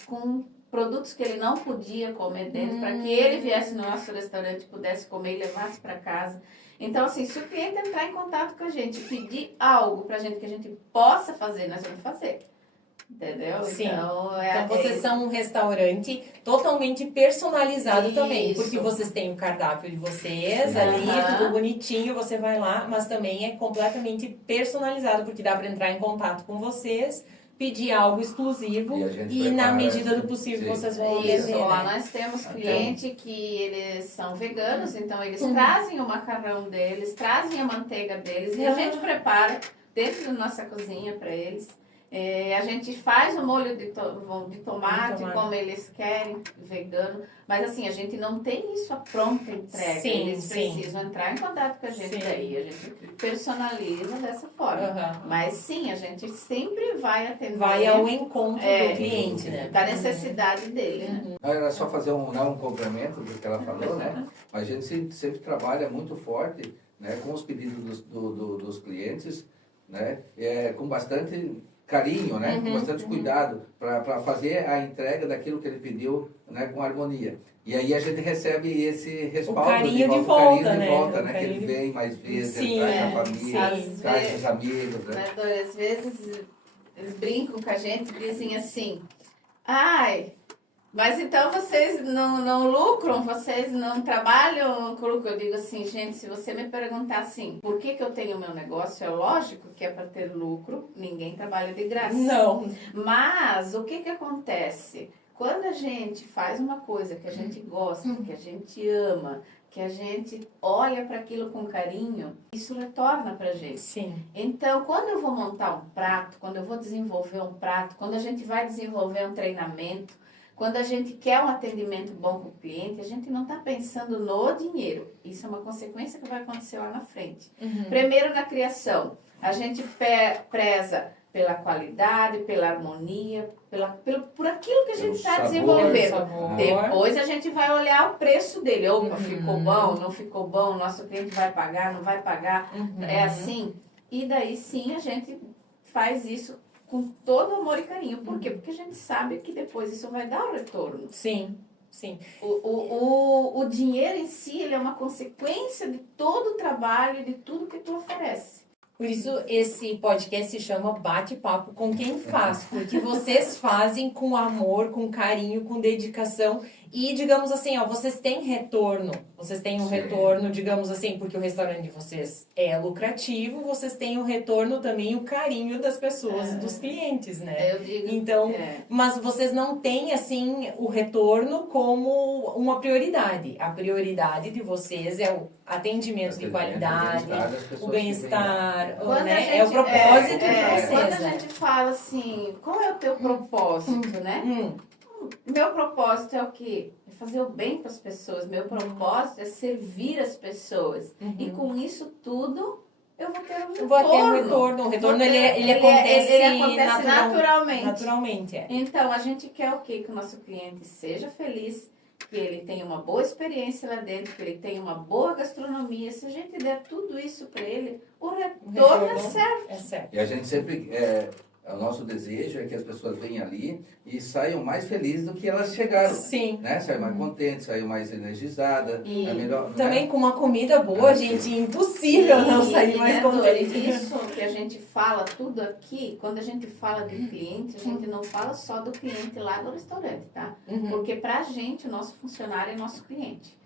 com produtos que ele não podia comer dentro, para que ele viesse no nosso restaurante, pudesse comer e levasse para casa. Então, assim, se o cliente entrar em contato com a gente, pedir algo para a gente que a gente possa fazer, nós vamos fazer. Entendeu? Sim. Então vocês são um restaurante totalmente personalizado também, porque vocês têm o cardápio de vocês ali, tudo bonitinho, você vai lá, mas também é completamente personalizado, porque dá para entrar em contato com vocês, pedir algo exclusivo e na medida do possível vocês vão atender, né? Nós temos clientes que eles são veganos, então eles trazem o macarrão deles, trazem a manteiga deles e a gente prepara dentro da nossa cozinha para eles. A gente faz o molho de tomate como eles querem, vegano, mas assim, a gente não tem isso à pronta entrega. Eles precisam entrar em contato com a gente daí, a gente personaliza dessa forma. Mas sim, a gente sempre vai atender. Vai ao encontro do cliente, né? Da necessidade dele, né? Era só fazer um complemento do que ela falou, né? Mas a gente sempre trabalha muito forte, né, com os pedidos dos clientes, né? Com bastante carinho, né? Com bastante cuidado para fazer a entrega daquilo que ele pediu, né? Com harmonia. E aí a gente recebe esse respaldo, o carinho de volta, né? Que ele vem mais vezes, ele traz a família, traz os amigos. Né? Às vezes eles brincam com a gente e dizem assim, mas então vocês não lucram, vocês não trabalham com lucro? Eu digo assim, gente, se você me perguntar assim, por que eu tenho meu negócio, é lógico que é para ter lucro, ninguém trabalha de graça. Não. Mas o que acontece? Quando a gente faz uma coisa que a gente gosta, que a gente ama, que a gente olha para aquilo com carinho, isso retorna para a gente. Sim. Então, quando eu vou montar um prato, quando eu vou desenvolver um prato, quando a gente vai desenvolver um treinamento, quando a gente quer um atendimento bom para o cliente, a gente não está pensando no dinheiro. Isso é uma consequência que vai acontecer lá na frente. Primeiro, na criação, a gente preza pela qualidade, pela harmonia, por aquilo que a gente está desenvolvendo. Depois a gente vai olhar o preço dele. Opa, ficou bom, não ficou bom, nosso cliente vai pagar, não vai pagar. É assim. E daí sim a gente faz isso com todo amor e carinho. Por quê? Porque a gente sabe que depois isso vai dar um retorno. Sim, sim. O dinheiro em si, ele é uma consequência de todo o trabalho e de tudo que tu oferece. Por isso, esse podcast se chama Bate-Papo com Quem Faz. Porque vocês fazem com amor, com carinho, com dedicação. E, digamos assim, vocês têm retorno. Vocês têm um retorno, digamos assim, porque o restaurante de vocês é lucrativo. Vocês têm o retorno também, o carinho das pessoas, dos clientes, né? Eu digo, então, mas vocês não têm, assim, o retorno como uma prioridade. A prioridade de vocês é o atendimento de qualidade, o bem-estar, né? É o propósito de vocês. Quando a gente fala assim, qual é o teu propósito, né? Meu propósito é o quê? É fazer o bem para as pessoas. Meu propósito é servir as pessoas. E com isso tudo, eu vou ter um retorno. Vou ter um retorno. O retorno, ele acontece naturalmente. Naturalmente, Então, a gente quer o quê? Que o nosso cliente seja feliz, que ele tenha uma boa experiência lá dentro, que ele tenha uma boa gastronomia. Se a gente der tudo isso para ele, o retorno é certo. É certo. E a gente sempre... O nosso desejo é que as pessoas venham ali e saiam mais felizes do que elas chegaram. Sim. Né? Saiam mais contentes, saiam mais energizadas. É melhor, também com uma comida boa, gente, impossível não sair mais contente. Isso que a gente fala tudo aqui, quando a gente fala do cliente, a gente não fala só do cliente lá do restaurante, tá? Porque pra gente, o nosso funcionário é nosso cliente.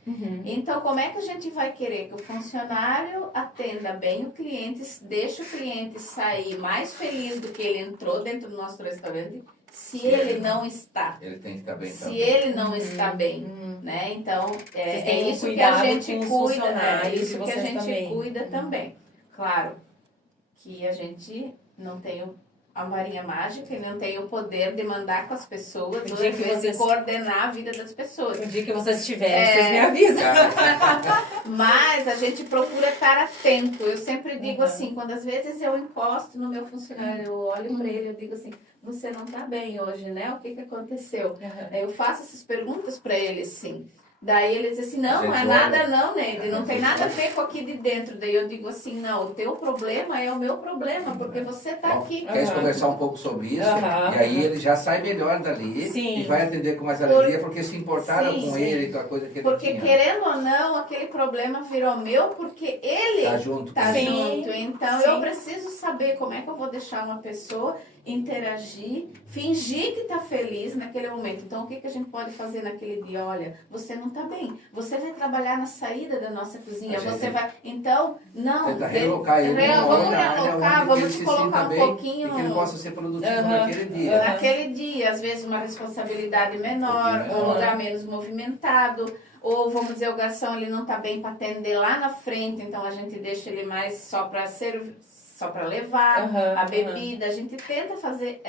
Então, como é que a gente vai querer que o funcionário atenda bem o cliente, deixe o cliente sair mais feliz do que ele entrou dentro do nosso restaurante, se ele não está? Ele tem que estar bem se também. ele não está bem, né? Então, é isso que a gente cuida, isso que a gente cuida também. Claro que a gente não tem a varinha mágica e não tem o poder de mandar com as pessoas, O ou dia às que vezes vocês- coordenar a vida das pessoas. O dia que vocês estiverem, vocês me avisam. Mas a gente procura estar atento. Eu sempre digo Uhum. assim, quando às vezes eu encosto no meu funcionário, eu olho Uhum. para ele, eu digo assim, você não está bem hoje, né? O que aconteceu? Uhum. Eu faço essas perguntas para ele, sim. Daí ele diz assim, não, A não é gente nada olha. não, Neide, não tem nada a ver com aqui de dentro. Daí eu digo assim, não, o teu problema é o meu problema, porque você está Bom, aqui. quer Aham. conversar um pouco sobre isso? Aham. E aí ele já sai melhor dali Sim. e vai atender com mais alegria, porque se importaram Sim, com sim. ele e com a coisa que ele Porque tinha. querendo ou não, aquele problema virou meu, porque ele Tá junto tá com ele. Sim, junto. Então sim. eu preciso saber como é que eu vou deixar uma pessoa interagir, fingir que tá feliz naquele momento. Então o que a gente pode fazer naquele dia? Olha, você não tá bem. Você vai trabalhar na saída da nossa cozinha. A gente Você vai. Então, não. Tenta realocar ele Vamos numa área realocar, onde vamos ele te se colocar sinta um bem pouquinho e que ele possa ser produtivo Aham. naquele dia. Aham. naquele dia, às vezes uma responsabilidade menor, Uhum. um lugar menos movimentado, ou vamos dizer, o garçom ele não está bem para atender lá na frente, então a gente deixa ele mais só para só para levar Aham, a bebida. A gente tenta fazer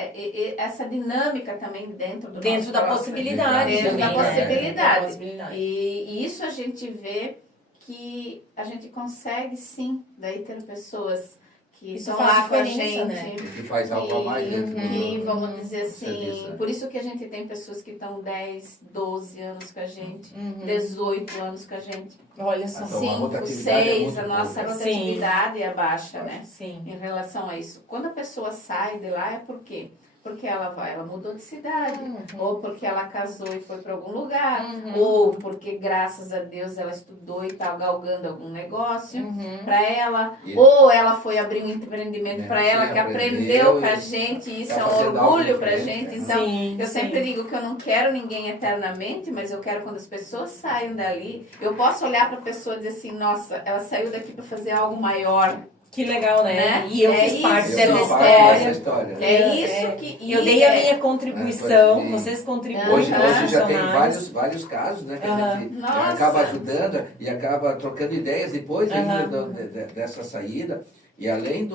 essa dinâmica também dentro do Dentro nosso da próprio- possibilidade. Dentro também, da né? possibilidade. Da possibilidade. E isso a gente vê que a gente consegue sim daí ter pessoas que Isso estão faz lá com a diferença, gente. né? E que faz algo a mais dentro Que, do vamos dizer assim, serviço, né? por isso que a gente tem pessoas que estão 10, 12 anos com a gente, Uhum. 18 anos com a gente, Olha só. Então, a 5, rotatividade é 6, muito a nossa pouca. rotatividade é baixa, né? Sim. Em relação a isso. Quando a pessoa sai de lá é por quê? Porque ela mudou de cidade, Uhum. ou porque ela casou e foi para algum lugar, Uhum. ou porque, graças a Deus, ela estudou e está galgando algum negócio Uhum. para ela, E- ou ela foi abrir um empreendimento para sim, ela que aprendeu com a gente, e isso tá é um fazendo algo orgulho para a diferente, gente. né? Então, Sim, eu sempre sim. digo que eu não quero ninguém eternamente, mas eu quero quando as pessoas saem dali, eu posso olhar para a pessoa e dizer assim, nossa, ela saiu daqui para fazer algo maior. Que legal, né? Né? E eu É fiz parte isso. dessa Eu faço parte dessa história. história. É isso que... Eu dei a minha contribuição, Sim. vocês contribuem Hoje, para os hoje já tem funcionários. vários casos, né? Que a Aham. gente Nossa. acaba ajudando e acaba trocando ideias depois ainda Aham. dessa saída. E além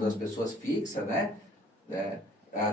das pessoas fixas, né?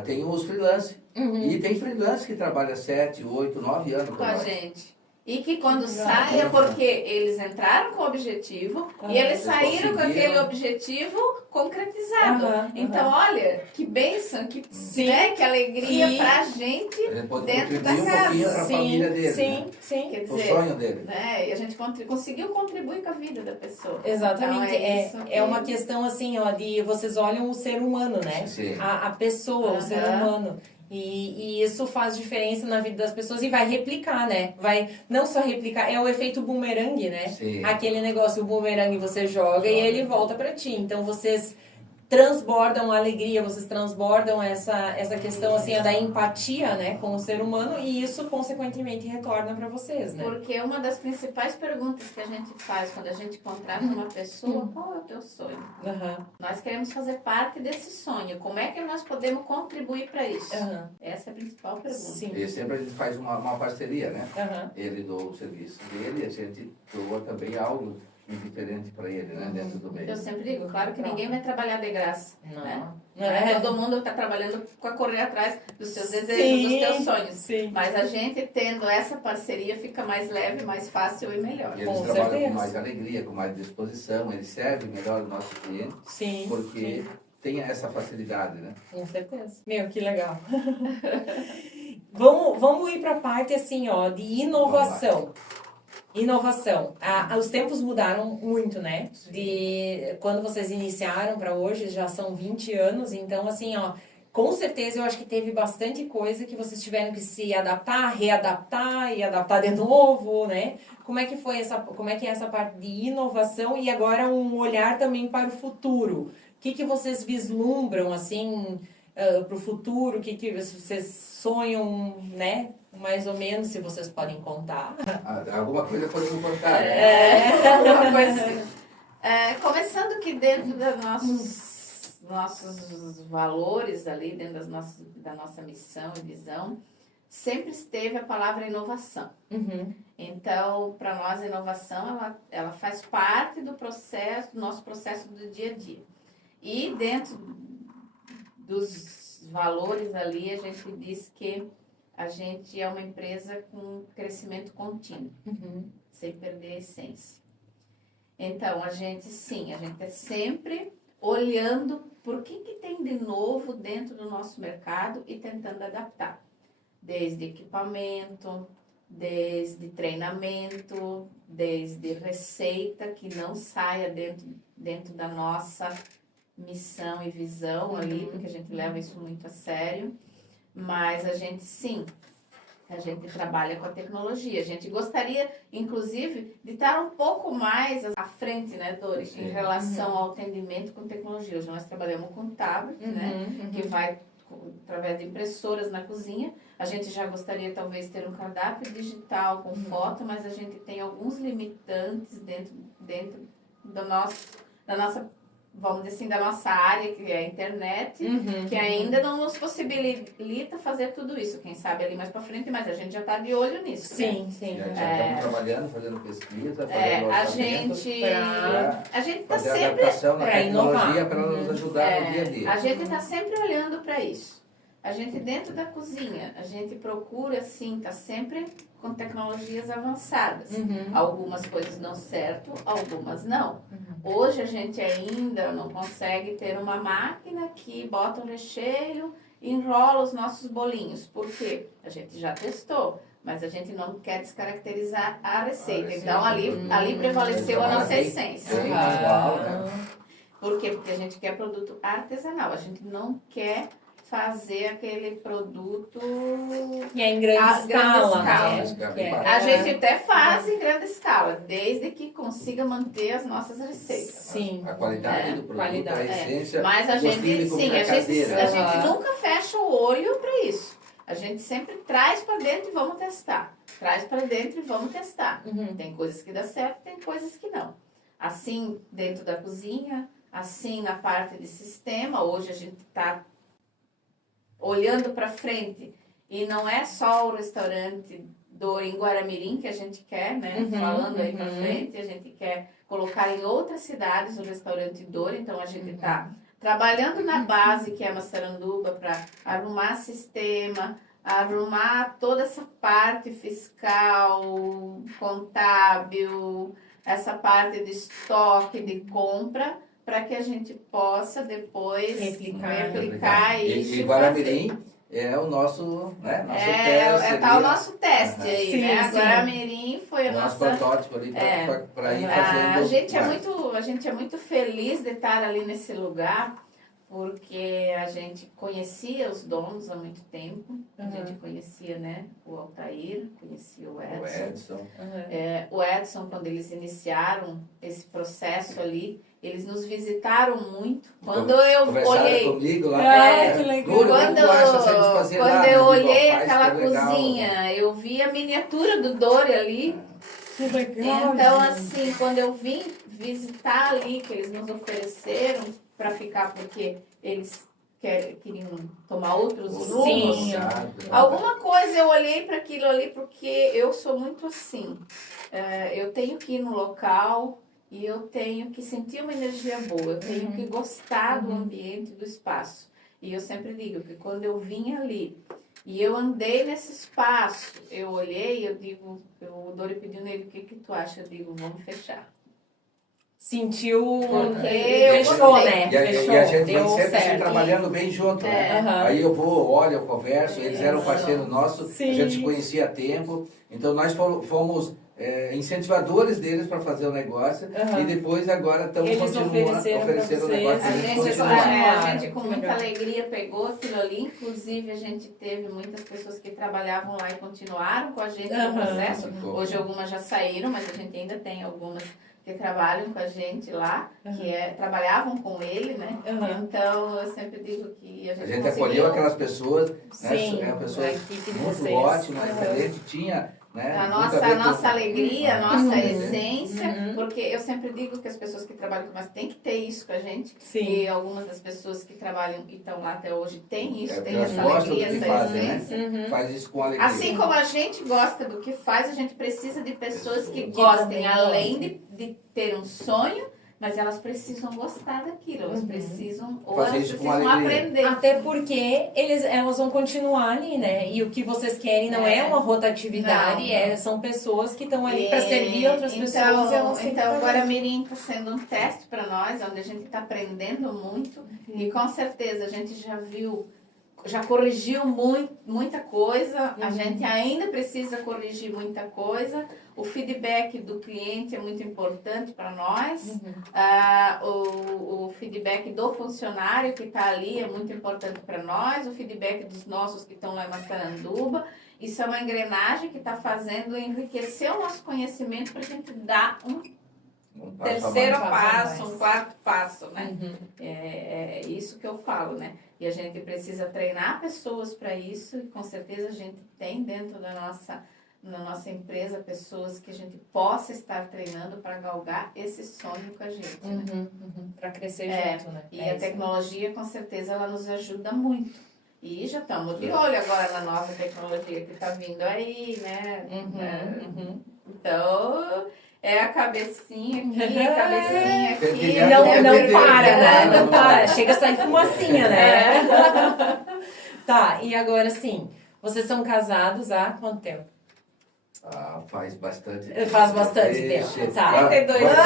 Tem os freelance. Uhum. E tem freelance que trabalha 7, 8, 9 anos com a nós. gente. E que quando Legal. sai é porque eles entraram com o objetivo Aham. e eles Eles saíram com conseguiram. aquele objetivo concretizado. Aham, Então, aham. olha, que bênção, que, Sim. né, que alegria E- pra gente. A gente pode Dentro da contribuir um pouquinho casa. para a Sim, família dele, sim, né? sim. Quer O dizer, sonho dele. né, e a gente conseguiu contribuir com a vida da pessoa. Exatamente. Então, é isso que- É uma questão assim, ó, de vocês olham o ser humano, né? Sim. A pessoa, o ser Aham. humano. E isso faz diferença na vida das pessoas e vai replicar, né? Vai não só replicar, é o efeito bumerangue, né? Sim. Aquele negócio, o bumerangue você joga e ele volta pra ti. Então vocês transbordam a alegria, vocês transbordam essa questão assim, a da empatia, né, com o ser humano e isso consequentemente retorna pra vocês, né? Porque uma das principais perguntas que a gente faz quando a gente contrata uma pessoa, qual é o teu sonho? Aham, Nós queremos fazer parte desse sonho. Como é que nós podemos contribuir para isso? aham. Essa é a principal pergunta. Sim. E sempre a gente faz uma parceria, né? Aham. Ele doa o serviço dele e a gente doa também algo diferente para ele, né? Dentro do meio. Eu sempre digo, claro que ninguém vai trabalhar de graça. Não. Né? Não é? Todo mundo está trabalhando para correr atrás dos seus desejos, Sim, dos teus sonhos. Sim. Mas a gente tendo essa parceria fica mais leve, mais fácil e melhor. E eles Com trabalham certeza. com mais alegria, com mais disposição, eles servem melhor o nosso cliente, Sim. porque sim. tem essa facilidade, né? Com certeza. Meu, que legal. vamos ir para a parte assim, ó, de inovação. Inovação. Os tempos mudaram muito, né? De quando vocês iniciaram para hoje, já são 20 anos. Então, assim, ó, com certeza eu acho que teve bastante coisa que vocês tiveram que se adaptar, readaptar e adaptar de novo, né? Como é que é essa parte de inovação e agora um olhar também para o futuro? O que vocês vislumbram, assim, para o futuro? O que vocês sonham, né? Mais ou menos, se vocês podem contar. Alguma coisa podemos contar, né? Alguma coisa assim. Começando que dentro dos nossos valores ali, dentro da nossa missão e visão, sempre esteve a palavra inovação. Uhum. Então, para nós, a inovação, ela faz parte do nosso processo do dia a dia. E dentro dos valores ali, a gente diz que a gente é uma empresa com crescimento contínuo, sem perder a essência. Então, a gente é sempre olhando por que tem de novo dentro do nosso mercado e tentando adaptar. Desde equipamento, desde treinamento, desde receita, que não saia dentro da nossa missão e visão ali, porque a gente leva isso muito a sério. Mas a gente trabalha com a tecnologia. A gente gostaria, inclusive, de estar um pouco mais à frente, né, Dori, em relação ao atendimento com tecnologia. Hoje nós trabalhamos com tablet, né, que vai através de impressoras na cozinha. A gente já gostaria, talvez, ter um cardápio digital com foto, mas a gente tem alguns limitantes dentro da nossa, vamos dizer assim, da nossa área, que é a internet, que ainda não nos possibilita fazer tudo isso. Quem sabe ali mais para frente, mas a gente já está de olho nisso. Sim, né? sim. Já estamos trabalhando, fazendo pesquisa, fazendo A gente está fazer sempre adaptação na tecnologia para nos ajudar no dia a dia. A gente está sempre olhando para isso. A gente dentro da cozinha, a gente procura assim, tá sempre com tecnologias avançadas. Algumas coisas dão certo, algumas não. Hoje a gente ainda não consegue ter uma máquina que bota o recheio e enrola os nossos bolinhos. Por quê? A gente já testou, mas a gente não quer descaracterizar a receita. Então ali prevaleceu a nossa essência. Por quê? Porque a gente quer produto artesanal. A gente não quer fazer aquele produto e é em grande escala. Né? A gente até faz em grande escala, desde que consiga manter as nossas receitas. Sim. A qualidade do produto, a essência. Mas a gente nunca fecha o olho para isso. A gente sempre traz para dentro e vamos testar. Traz para dentro e vamos testar. Tem coisas que dá certo, tem coisas que não. Assim, dentro da cozinha, assim na parte de sistema, hoje a gente está olhando para frente, e não é só o restaurante em Guaramirim que a gente quer, né? Falando aí para frente, a gente quer colocar em outras cidades o restaurante Dori, então a gente está trabalhando na base, que é Massaranduba, para arrumar sistema, arrumar toda essa parte fiscal, contábil, essa parte de estoque, de compra, para que a gente possa depois replicar isso. E Guaramirim é o nosso, né, teste. Tá o nosso teste aí, sim, né? Sim. Guaramirim foi o nosso protótipo ali para ir fazendo. A gente é muito feliz de estar ali nesse lugar, porque a gente conhecia os donos há muito tempo. A gente conhecia, né, o Altair, conhecia o Edson. O Edson, quando eles iniciaram esse processo ali, eles nos visitaram muito. Quando eu olhei comigo lá, que legal. Quando eu olhei aquela cozinha, eu vi a miniatura do Dori ali. Que legal. Então, assim, quando eu vim visitar ali, que eles nos ofereceram para ficar, porque eles queriam tomar outros rumos. Alguma coisa eu olhei para aquilo ali, porque eu sou muito assim. Eu tenho que ir no local e eu tenho que sentir uma energia boa, eu tenho que gostar do ambiente, do espaço. E eu sempre digo que quando eu vim ali e eu andei nesse espaço, eu olhei, eu digo, o Dori pediu nele, o que tu acha? Eu digo, vamos fechar. Sentiu, fechou, né? E a gente deu sempre assim, certo. trabalhando bem junto, né? Aí eu vou, olho, eu converso, eles eram parceiros nossos, a gente se conhecia há tempo, então nós fomos incentivadores deles para fazer o negócio e depois agora estamos oferecendo o negócio. A gente com muita alegria pegou aquilo ali, inclusive a gente teve muitas pessoas que trabalhavam lá e continuaram com a gente no processo. Hoje algumas já saíram, mas a gente ainda tem algumas que trabalham com a gente lá, que trabalhavam com ele, né? Então, eu sempre digo que a gente acolheu aquelas pessoas, sim, né? Pessoas muito ótimas, excelente, tinha... Né? A nossa alegria, a nossa essência, porque eu sempre digo que as pessoas que trabalham com nós têm que ter isso com a gente. E algumas das pessoas que trabalham e estão lá até hoje têm isso, têm essa alegria, essa essência. Né? Faz isso com alegria. Assim como a gente gosta do que faz, a gente precisa de pessoas que gostem, além de ter um sonho, Mas elas precisam gostar daquilo, elas precisam, ou Fazer elas isso com precisam alegria. aprender. Até porque elas vão continuar ali, né? E o que vocês querem não é uma rotatividade, Não. são pessoas que estão ali para servir outras pessoas. E elas têm que Então, estar o ali. Guaramirim está sendo um teste para nós, onde a gente está aprendendo muito. E com certeza a gente já corrigiu muita coisa, a gente ainda precisa corrigir muita coisa. O feedback do cliente é muito importante para nós. O feedback do funcionário que está ali é muito importante para nós. O feedback dos nossos que estão lá em Massaranduba. Isso é uma engrenagem que está fazendo enriquecer o nosso conhecimento para a gente dar um terceiro passo, um quarto passo, né? É isso que eu falo, né? E a gente precisa treinar pessoas para isso e com certeza a gente tem dentro da nossa empresa pessoas que a gente possa estar treinando para galgar esse sonho com a gente, né? Para crescer junto, né? E a tecnologia, com certeza, ela nos ajuda muito. E já estamos de olho agora na nova tecnologia que está vindo aí, né? Então, é a cabecinha aqui, a cabecinha aqui. Não para, né? Não para. Chega a sair fumacinha, né? Tá, e agora sim, vocês são casados há quanto tempo? Faz bastante tempo. Faz bastante tempo, tá. 32 anos.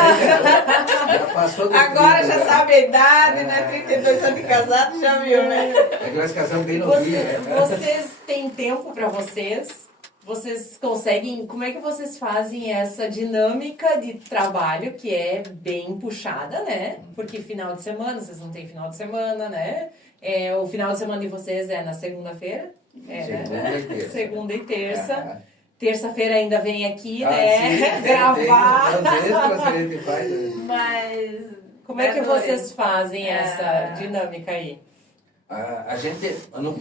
Já passou do Agora 30, já sabe a idade, né? 32 anos de casado, já viu, né? É que nós casamos bem novinha, né? Vocês têm tempo para vocês? Vocês conseguem... Como é que vocês fazem essa dinâmica de trabalho que é bem puxada, né? Porque final de semana, vocês não têm final de semana, né? O final de semana de vocês é na segunda-feira? Segunda e terça. Segunda e terça. Terça-feira ainda vem aqui, Sim, né? Gravar. Tem extras que a gente faz. Né? Mas... Como é que vocês fazem essa dinâmica aí? A gente,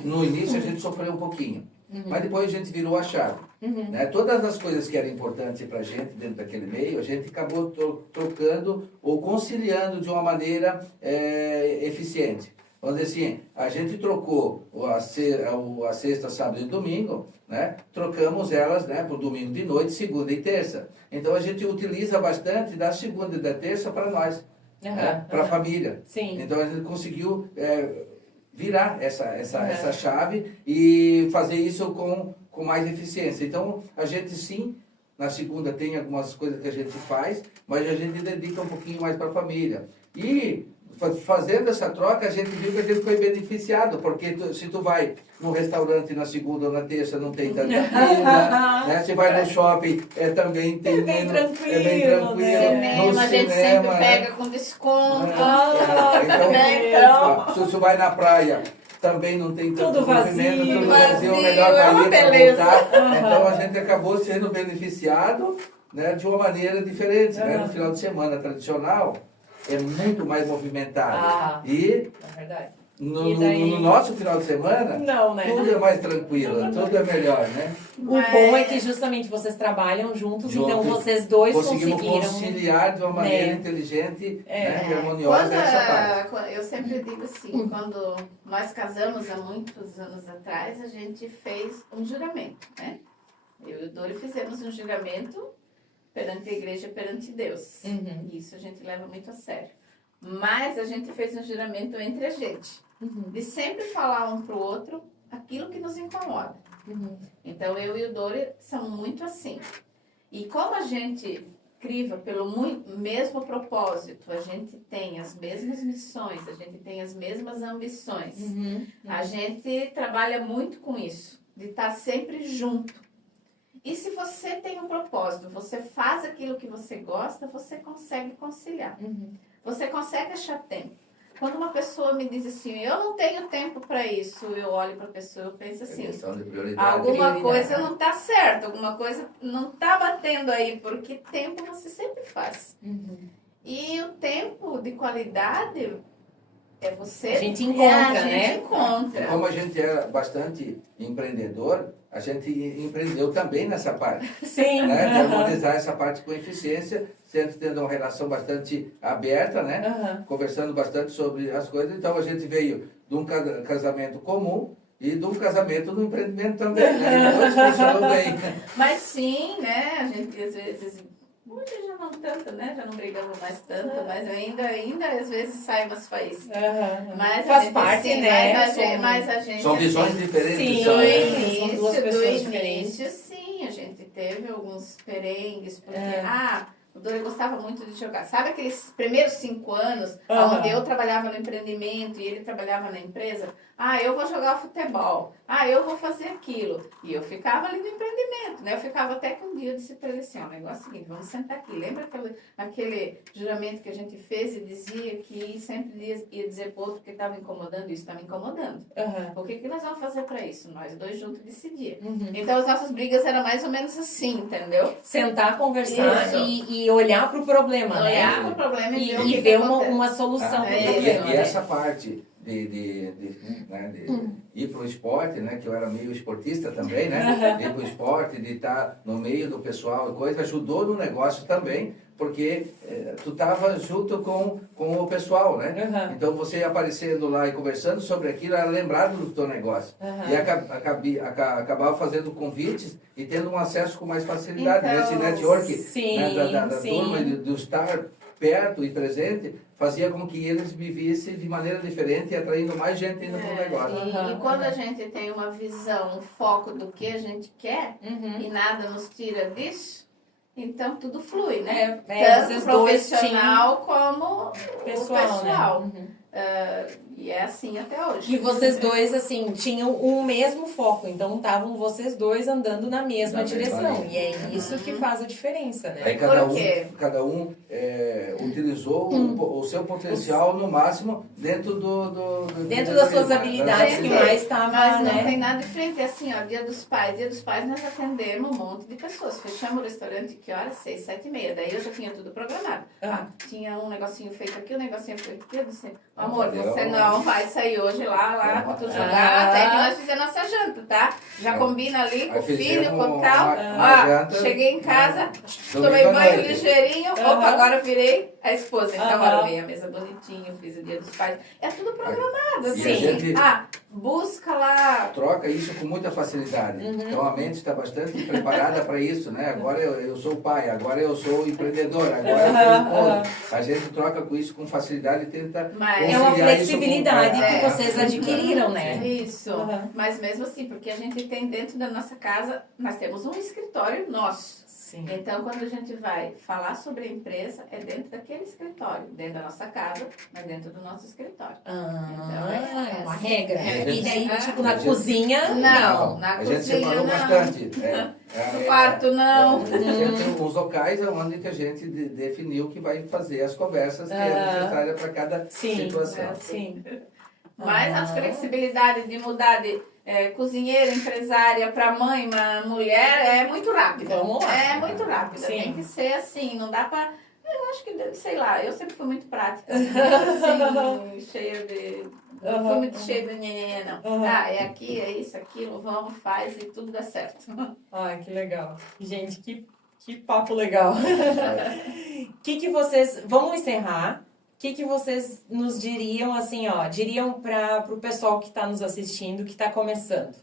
no início, a gente sofreu um pouquinho. Mas depois a gente virou a chave. Né? Todas as coisas que eram importantes para a gente dentro daquele meio, a gente acabou trocando ou conciliando de uma maneira eficiente. Vamos dizer assim, a gente trocou a sexta, sábado e domingo, né? Trocamos elas, né, por domingo de noite, segunda e terça. Então a gente utiliza bastante da segunda e da terça para nós, né? Para a família. Sim. Então a gente conseguiu virar essa chave e fazer isso com mais eficiência. Então a gente sim, na segunda tem algumas coisas que a gente faz, mas a gente dedica um pouquinho mais para a família. E fazendo essa troca, a gente viu que a gente foi beneficiado, porque se tu vai no restaurante na segunda ou na terça, não tem tanta fila, né? Se vai no shopping, também tem bem menos, tranquilo, é bem tranquilo. né? A gente sempre pega com desconto. Então, se você vai na praia, também não tem tanto Tudo vazio, movimento, tudo vazio, melhor é uma para ir, beleza. para voltar. Então a gente acabou sendo beneficiado, né, de uma maneira diferente. Né? No final de semana tradicional, é muito mais movimentado. E é verdade. no nosso final de semana, Não, né? tudo é mais tranquilo, tudo é melhor, né? O bom é que justamente vocês trabalham juntos, então vocês dois conseguimos conseguiram conciliar de uma maneira inteligente, né, e harmoniosa essa parte. Eu sempre digo assim, quando nós casamos há muitos anos atrás, a gente fez um juramento, né? Eu e o Dori fizemos um juramento perante a igreja, perante Deus. Isso a gente leva muito a sério. Mas a gente fez um juramento entre a gente, de sempre falar um pro outro aquilo que nos incomoda. Então eu e o Dori somos muito assim. E como a gente criva pelo mesmo propósito, a gente tem as mesmas missões, a gente tem as mesmas ambições, a gente trabalha muito com isso, de estar sempre junto. E se você tem um propósito, você faz aquilo que você gosta, você consegue conciliar. Você consegue achar tempo. Quando uma pessoa me diz assim, eu não tenho tempo para isso, eu olho para a pessoa e penso assim, alguma coisa não está certo, alguma coisa não está batendo aí, porque tempo você sempre faz. E o tempo de qualidade é você... A gente encontra, a gente encontra. Como a gente era bastante empreendedor, a gente empreendeu também nessa parte. Sim. Né? De harmonizar essa parte com eficiência, sempre tendo uma relação bastante aberta, né? Conversando bastante sobre as coisas. Então a gente veio de um casamento comum e de um casamento no empreendimento também, né? Então funcionou bem. Mas sim, né? A gente às vezes Hoje já não tanto, né? Já não brigamos mais tanto, mas ainda às vezes sai umas faíscas. Mas faz parte, sim, né? Mas a gente São visões assim, diferentes. Sim, são, né? são duas pessoas diferentes. sim, a gente teve alguns perengues, porque, o Dori gostava muito de jogar. Sabe aqueles primeiros 5 anos, onde eu trabalhava no empreendimento e ele trabalhava na empresa? Eu vou jogar futebol. Eu vou fazer aquilo. E eu ficava ali no empreendimento, né? Eu ficava até que um dia eu disse para ele assim, o negócio é o seguinte, vamos sentar aqui. Lembra aquele juramento que a gente fez e dizia que sempre ia dizer pro outro que estava incomodando? Isso está me incomodando. O que nós vamos fazer para isso? Nós dois juntos decidir. Então, as nossas brigas eram mais ou menos assim, entendeu? Sentar, conversar e olhar para o problema, né? Olhar para o problema e ver uma solução. E essa parte de ir para o esporte, né, que eu era meio esportista também, né, ir para o esporte, de estar no meio do pessoal e coisa, ajudou no negócio também, porque tu estava junto com o pessoal, né, então você ia aparecendo lá e conversando sobre aquilo, era lembrado do teu negócio, e acabava fazendo convites e tendo um acesso com mais facilidade, então, nesse network, da turma, de estar perto e presente, fazia com que eles me vissem de maneira diferente e atraindo mais gente indo para o negócio. E quando a gente tem uma visão, um foco do que a gente quer e nada nos tira disso, então tudo flui, né? Tanto profissional como pessoal. E é assim até hoje. E vocês dois, assim, tinham o mesmo foco. Então, estavam vocês dois andando na mesma direção. E é isso que faz a diferença, né? Aí cada um utilizou o seu potencial no máximo dentro dentro das suas habilidades que mais estava, mas não tem nada diferente. Assim, ó, Dia dos Pais nós atendemos um monte de pessoas. Fechamos o restaurante, que horas? 6, 7h30. Daí eu já tinha tudo programado. Tinha um negocinho feito aqui, um negocinho feito aqui. Eu disse, amor, você não vai sair hoje lá pra tu jogar, até que nós fizemos nossa janta, tá? Já combina ali com o filho, com tal. Cheguei em casa, tomei banho ligeirinho, agora eu virei a esposa. Então, arrumei a mesa bonitinho, fiz o Dia dos Pais. É tudo programado, assim. Busca lá. Troca isso com muita facilidade. Então, a mente está bastante preparada para isso, né? Agora eu sou pai, agora eu sou empreendedor, agora eu sou esposo. A gente troca com isso com facilidade e tenta... É uma flexibilidade que vocês adquiriram, né? Isso. Mas mesmo assim, porque a gente tem dentro da nossa casa, nós temos um escritório nosso. Sim. Então, quando a gente vai falar sobre a empresa, é dentro daquele escritório, dentro da nossa casa, mas dentro do nosso escritório. Então, é uma regra. E daí, tipo, na cozinha? Não, na cozinha a gente separou bastante. No quarto, não. Os locais é onde que a gente definiu que vai fazer as conversas que é necessária para cada situação. Sim. Mas a flexibilidade de mudar de cozinheira, empresária para mãe, uma mulher, é muito rápida. Vamos lá. É muito rápida. Tem que ser assim, não dá para... Eu acho que, sei lá, eu sempre fui muito prática. Assim, cheia de... Não fui muito cheia de nhenhenhê, não. É aqui, é isso, aquilo, vamos, faz e tudo dá certo. Ai, que legal. Gente, que papo legal. Que vocês... Vamos encerrar. O que vocês nos diriam, assim, diriam para o pessoal que está nos assistindo, que está começando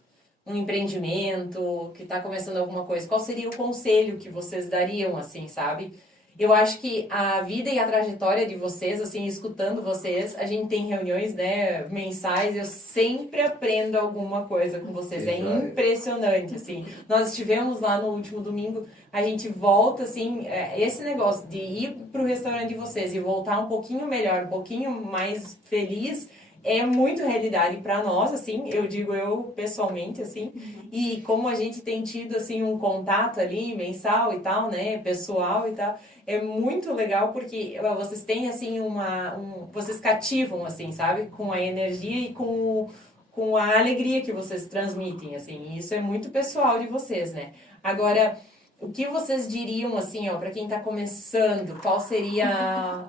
um empreendimento, que está começando alguma coisa? Qual seria o conselho que vocês dariam, assim, sabe? Eu acho que a vida e a trajetória de vocês, assim, escutando vocês, a gente tem reuniões, né, mensais, eu sempre aprendo alguma coisa com vocês, é impressionante, assim. Nós estivemos lá no último domingo, a gente volta, assim, esse negócio de ir pro restaurante de vocês e voltar um pouquinho melhor, um pouquinho mais feliz, é muito realidade para nós, assim, eu digo eu pessoalmente, assim, e como a gente tem tido, assim, um contato ali, mensal e tal, né, pessoal e tal, é muito legal porque vocês têm, assim, vocês cativam, assim, sabe, com a energia e com a alegria que vocês transmitem, assim, e isso é muito pessoal de vocês, né. Agora, o que vocês diriam, assim, para quem está começando, qual seria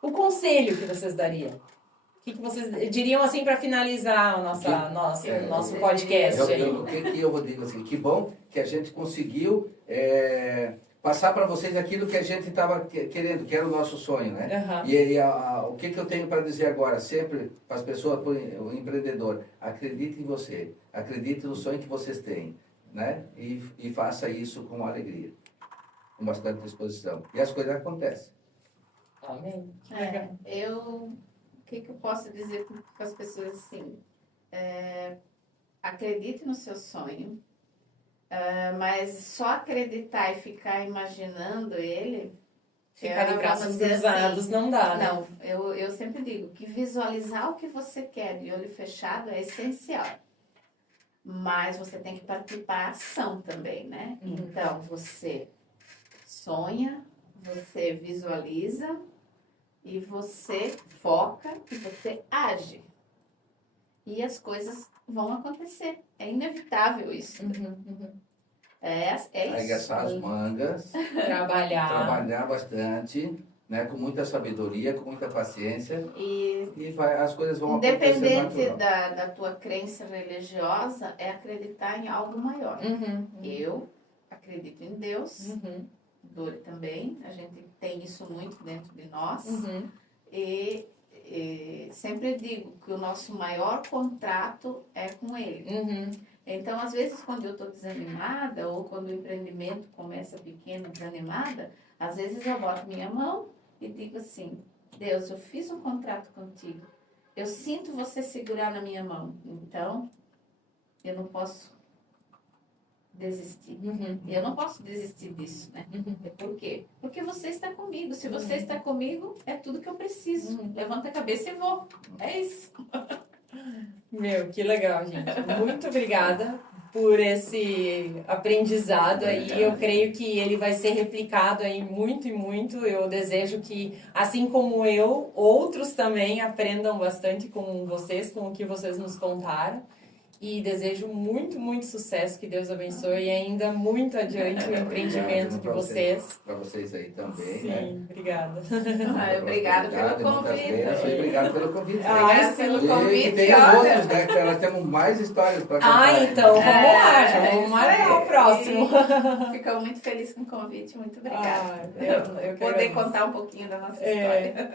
o conselho que vocês dariam? O que vocês diriam, assim, para finalizar o nosso podcast? O que eu vou dizer assim? Que bom que a gente conseguiu passar para vocês aquilo que a gente estava querendo, que era o nosso sonho, né? E o que eu tenho para dizer agora, sempre para as pessoas, para o empreendedor, acredite em você, acredite no sonho que vocês têm. né? E faça isso com alegria, com bastante disposição. E as coisas acontecem. Amém. Que legal. O que eu posso dizer para as pessoas assim? Acredite no seu sonho, mas só acreditar e ficar imaginando ele. Ficar de braços vamos dizer cruzados assim, não dá, né? Não, eu sempre digo que visualizar o que você quer de olho fechado é essencial. Mas você tem que partir para a ação também, né? Então, você sonha, você visualiza e você foca e você age. E as coisas vão acontecer. É inevitável isso. É isso. Arregaçar as mangas, trabalhar bastante, né? Com muita sabedoria, com muita paciência. E as coisas vão acontecer Independente natural. da tua crença religiosa, é acreditar em algo maior. Eu acredito em Deus, Dori também, a gente tem isso muito dentro de nós. E sempre digo que o nosso maior contrato é com Ele. Então, às vezes, quando eu estou desanimada, ou quando o empreendimento começa pequeno, desanimada, às vezes eu boto minha mão e digo assim, Deus, eu fiz um contrato contigo. Eu sinto você segurar na minha mão. Então, eu não posso desistir. E eu não posso desistir disso, né? Por quê? Porque você está comigo. Se você está comigo, é tudo que eu preciso. Levanta a cabeça e vou. É isso. Meu, que legal, gente. Muito obrigada por esse aprendizado aí. Eu creio que ele vai ser replicado aí muito e muito. Eu desejo que, assim como eu, outros também aprendam bastante com vocês, com o que vocês nos contaram. E desejo muito, muito sucesso, que Deus abençoe e ainda muito adiante o empreendimento de vocês. Para vocês aí também, Sim, né? obrigada. Obrigada pelo convite. Obrigado pelo convite. Obrigada pelo convite. E tem outros, né? Que nós temos mais histórias para contar. Então vamos lá, já vamos marcar o próximo. Fico muito feliz com o convite, muito obrigada. Eu Poder contar um pouquinho da nossa história.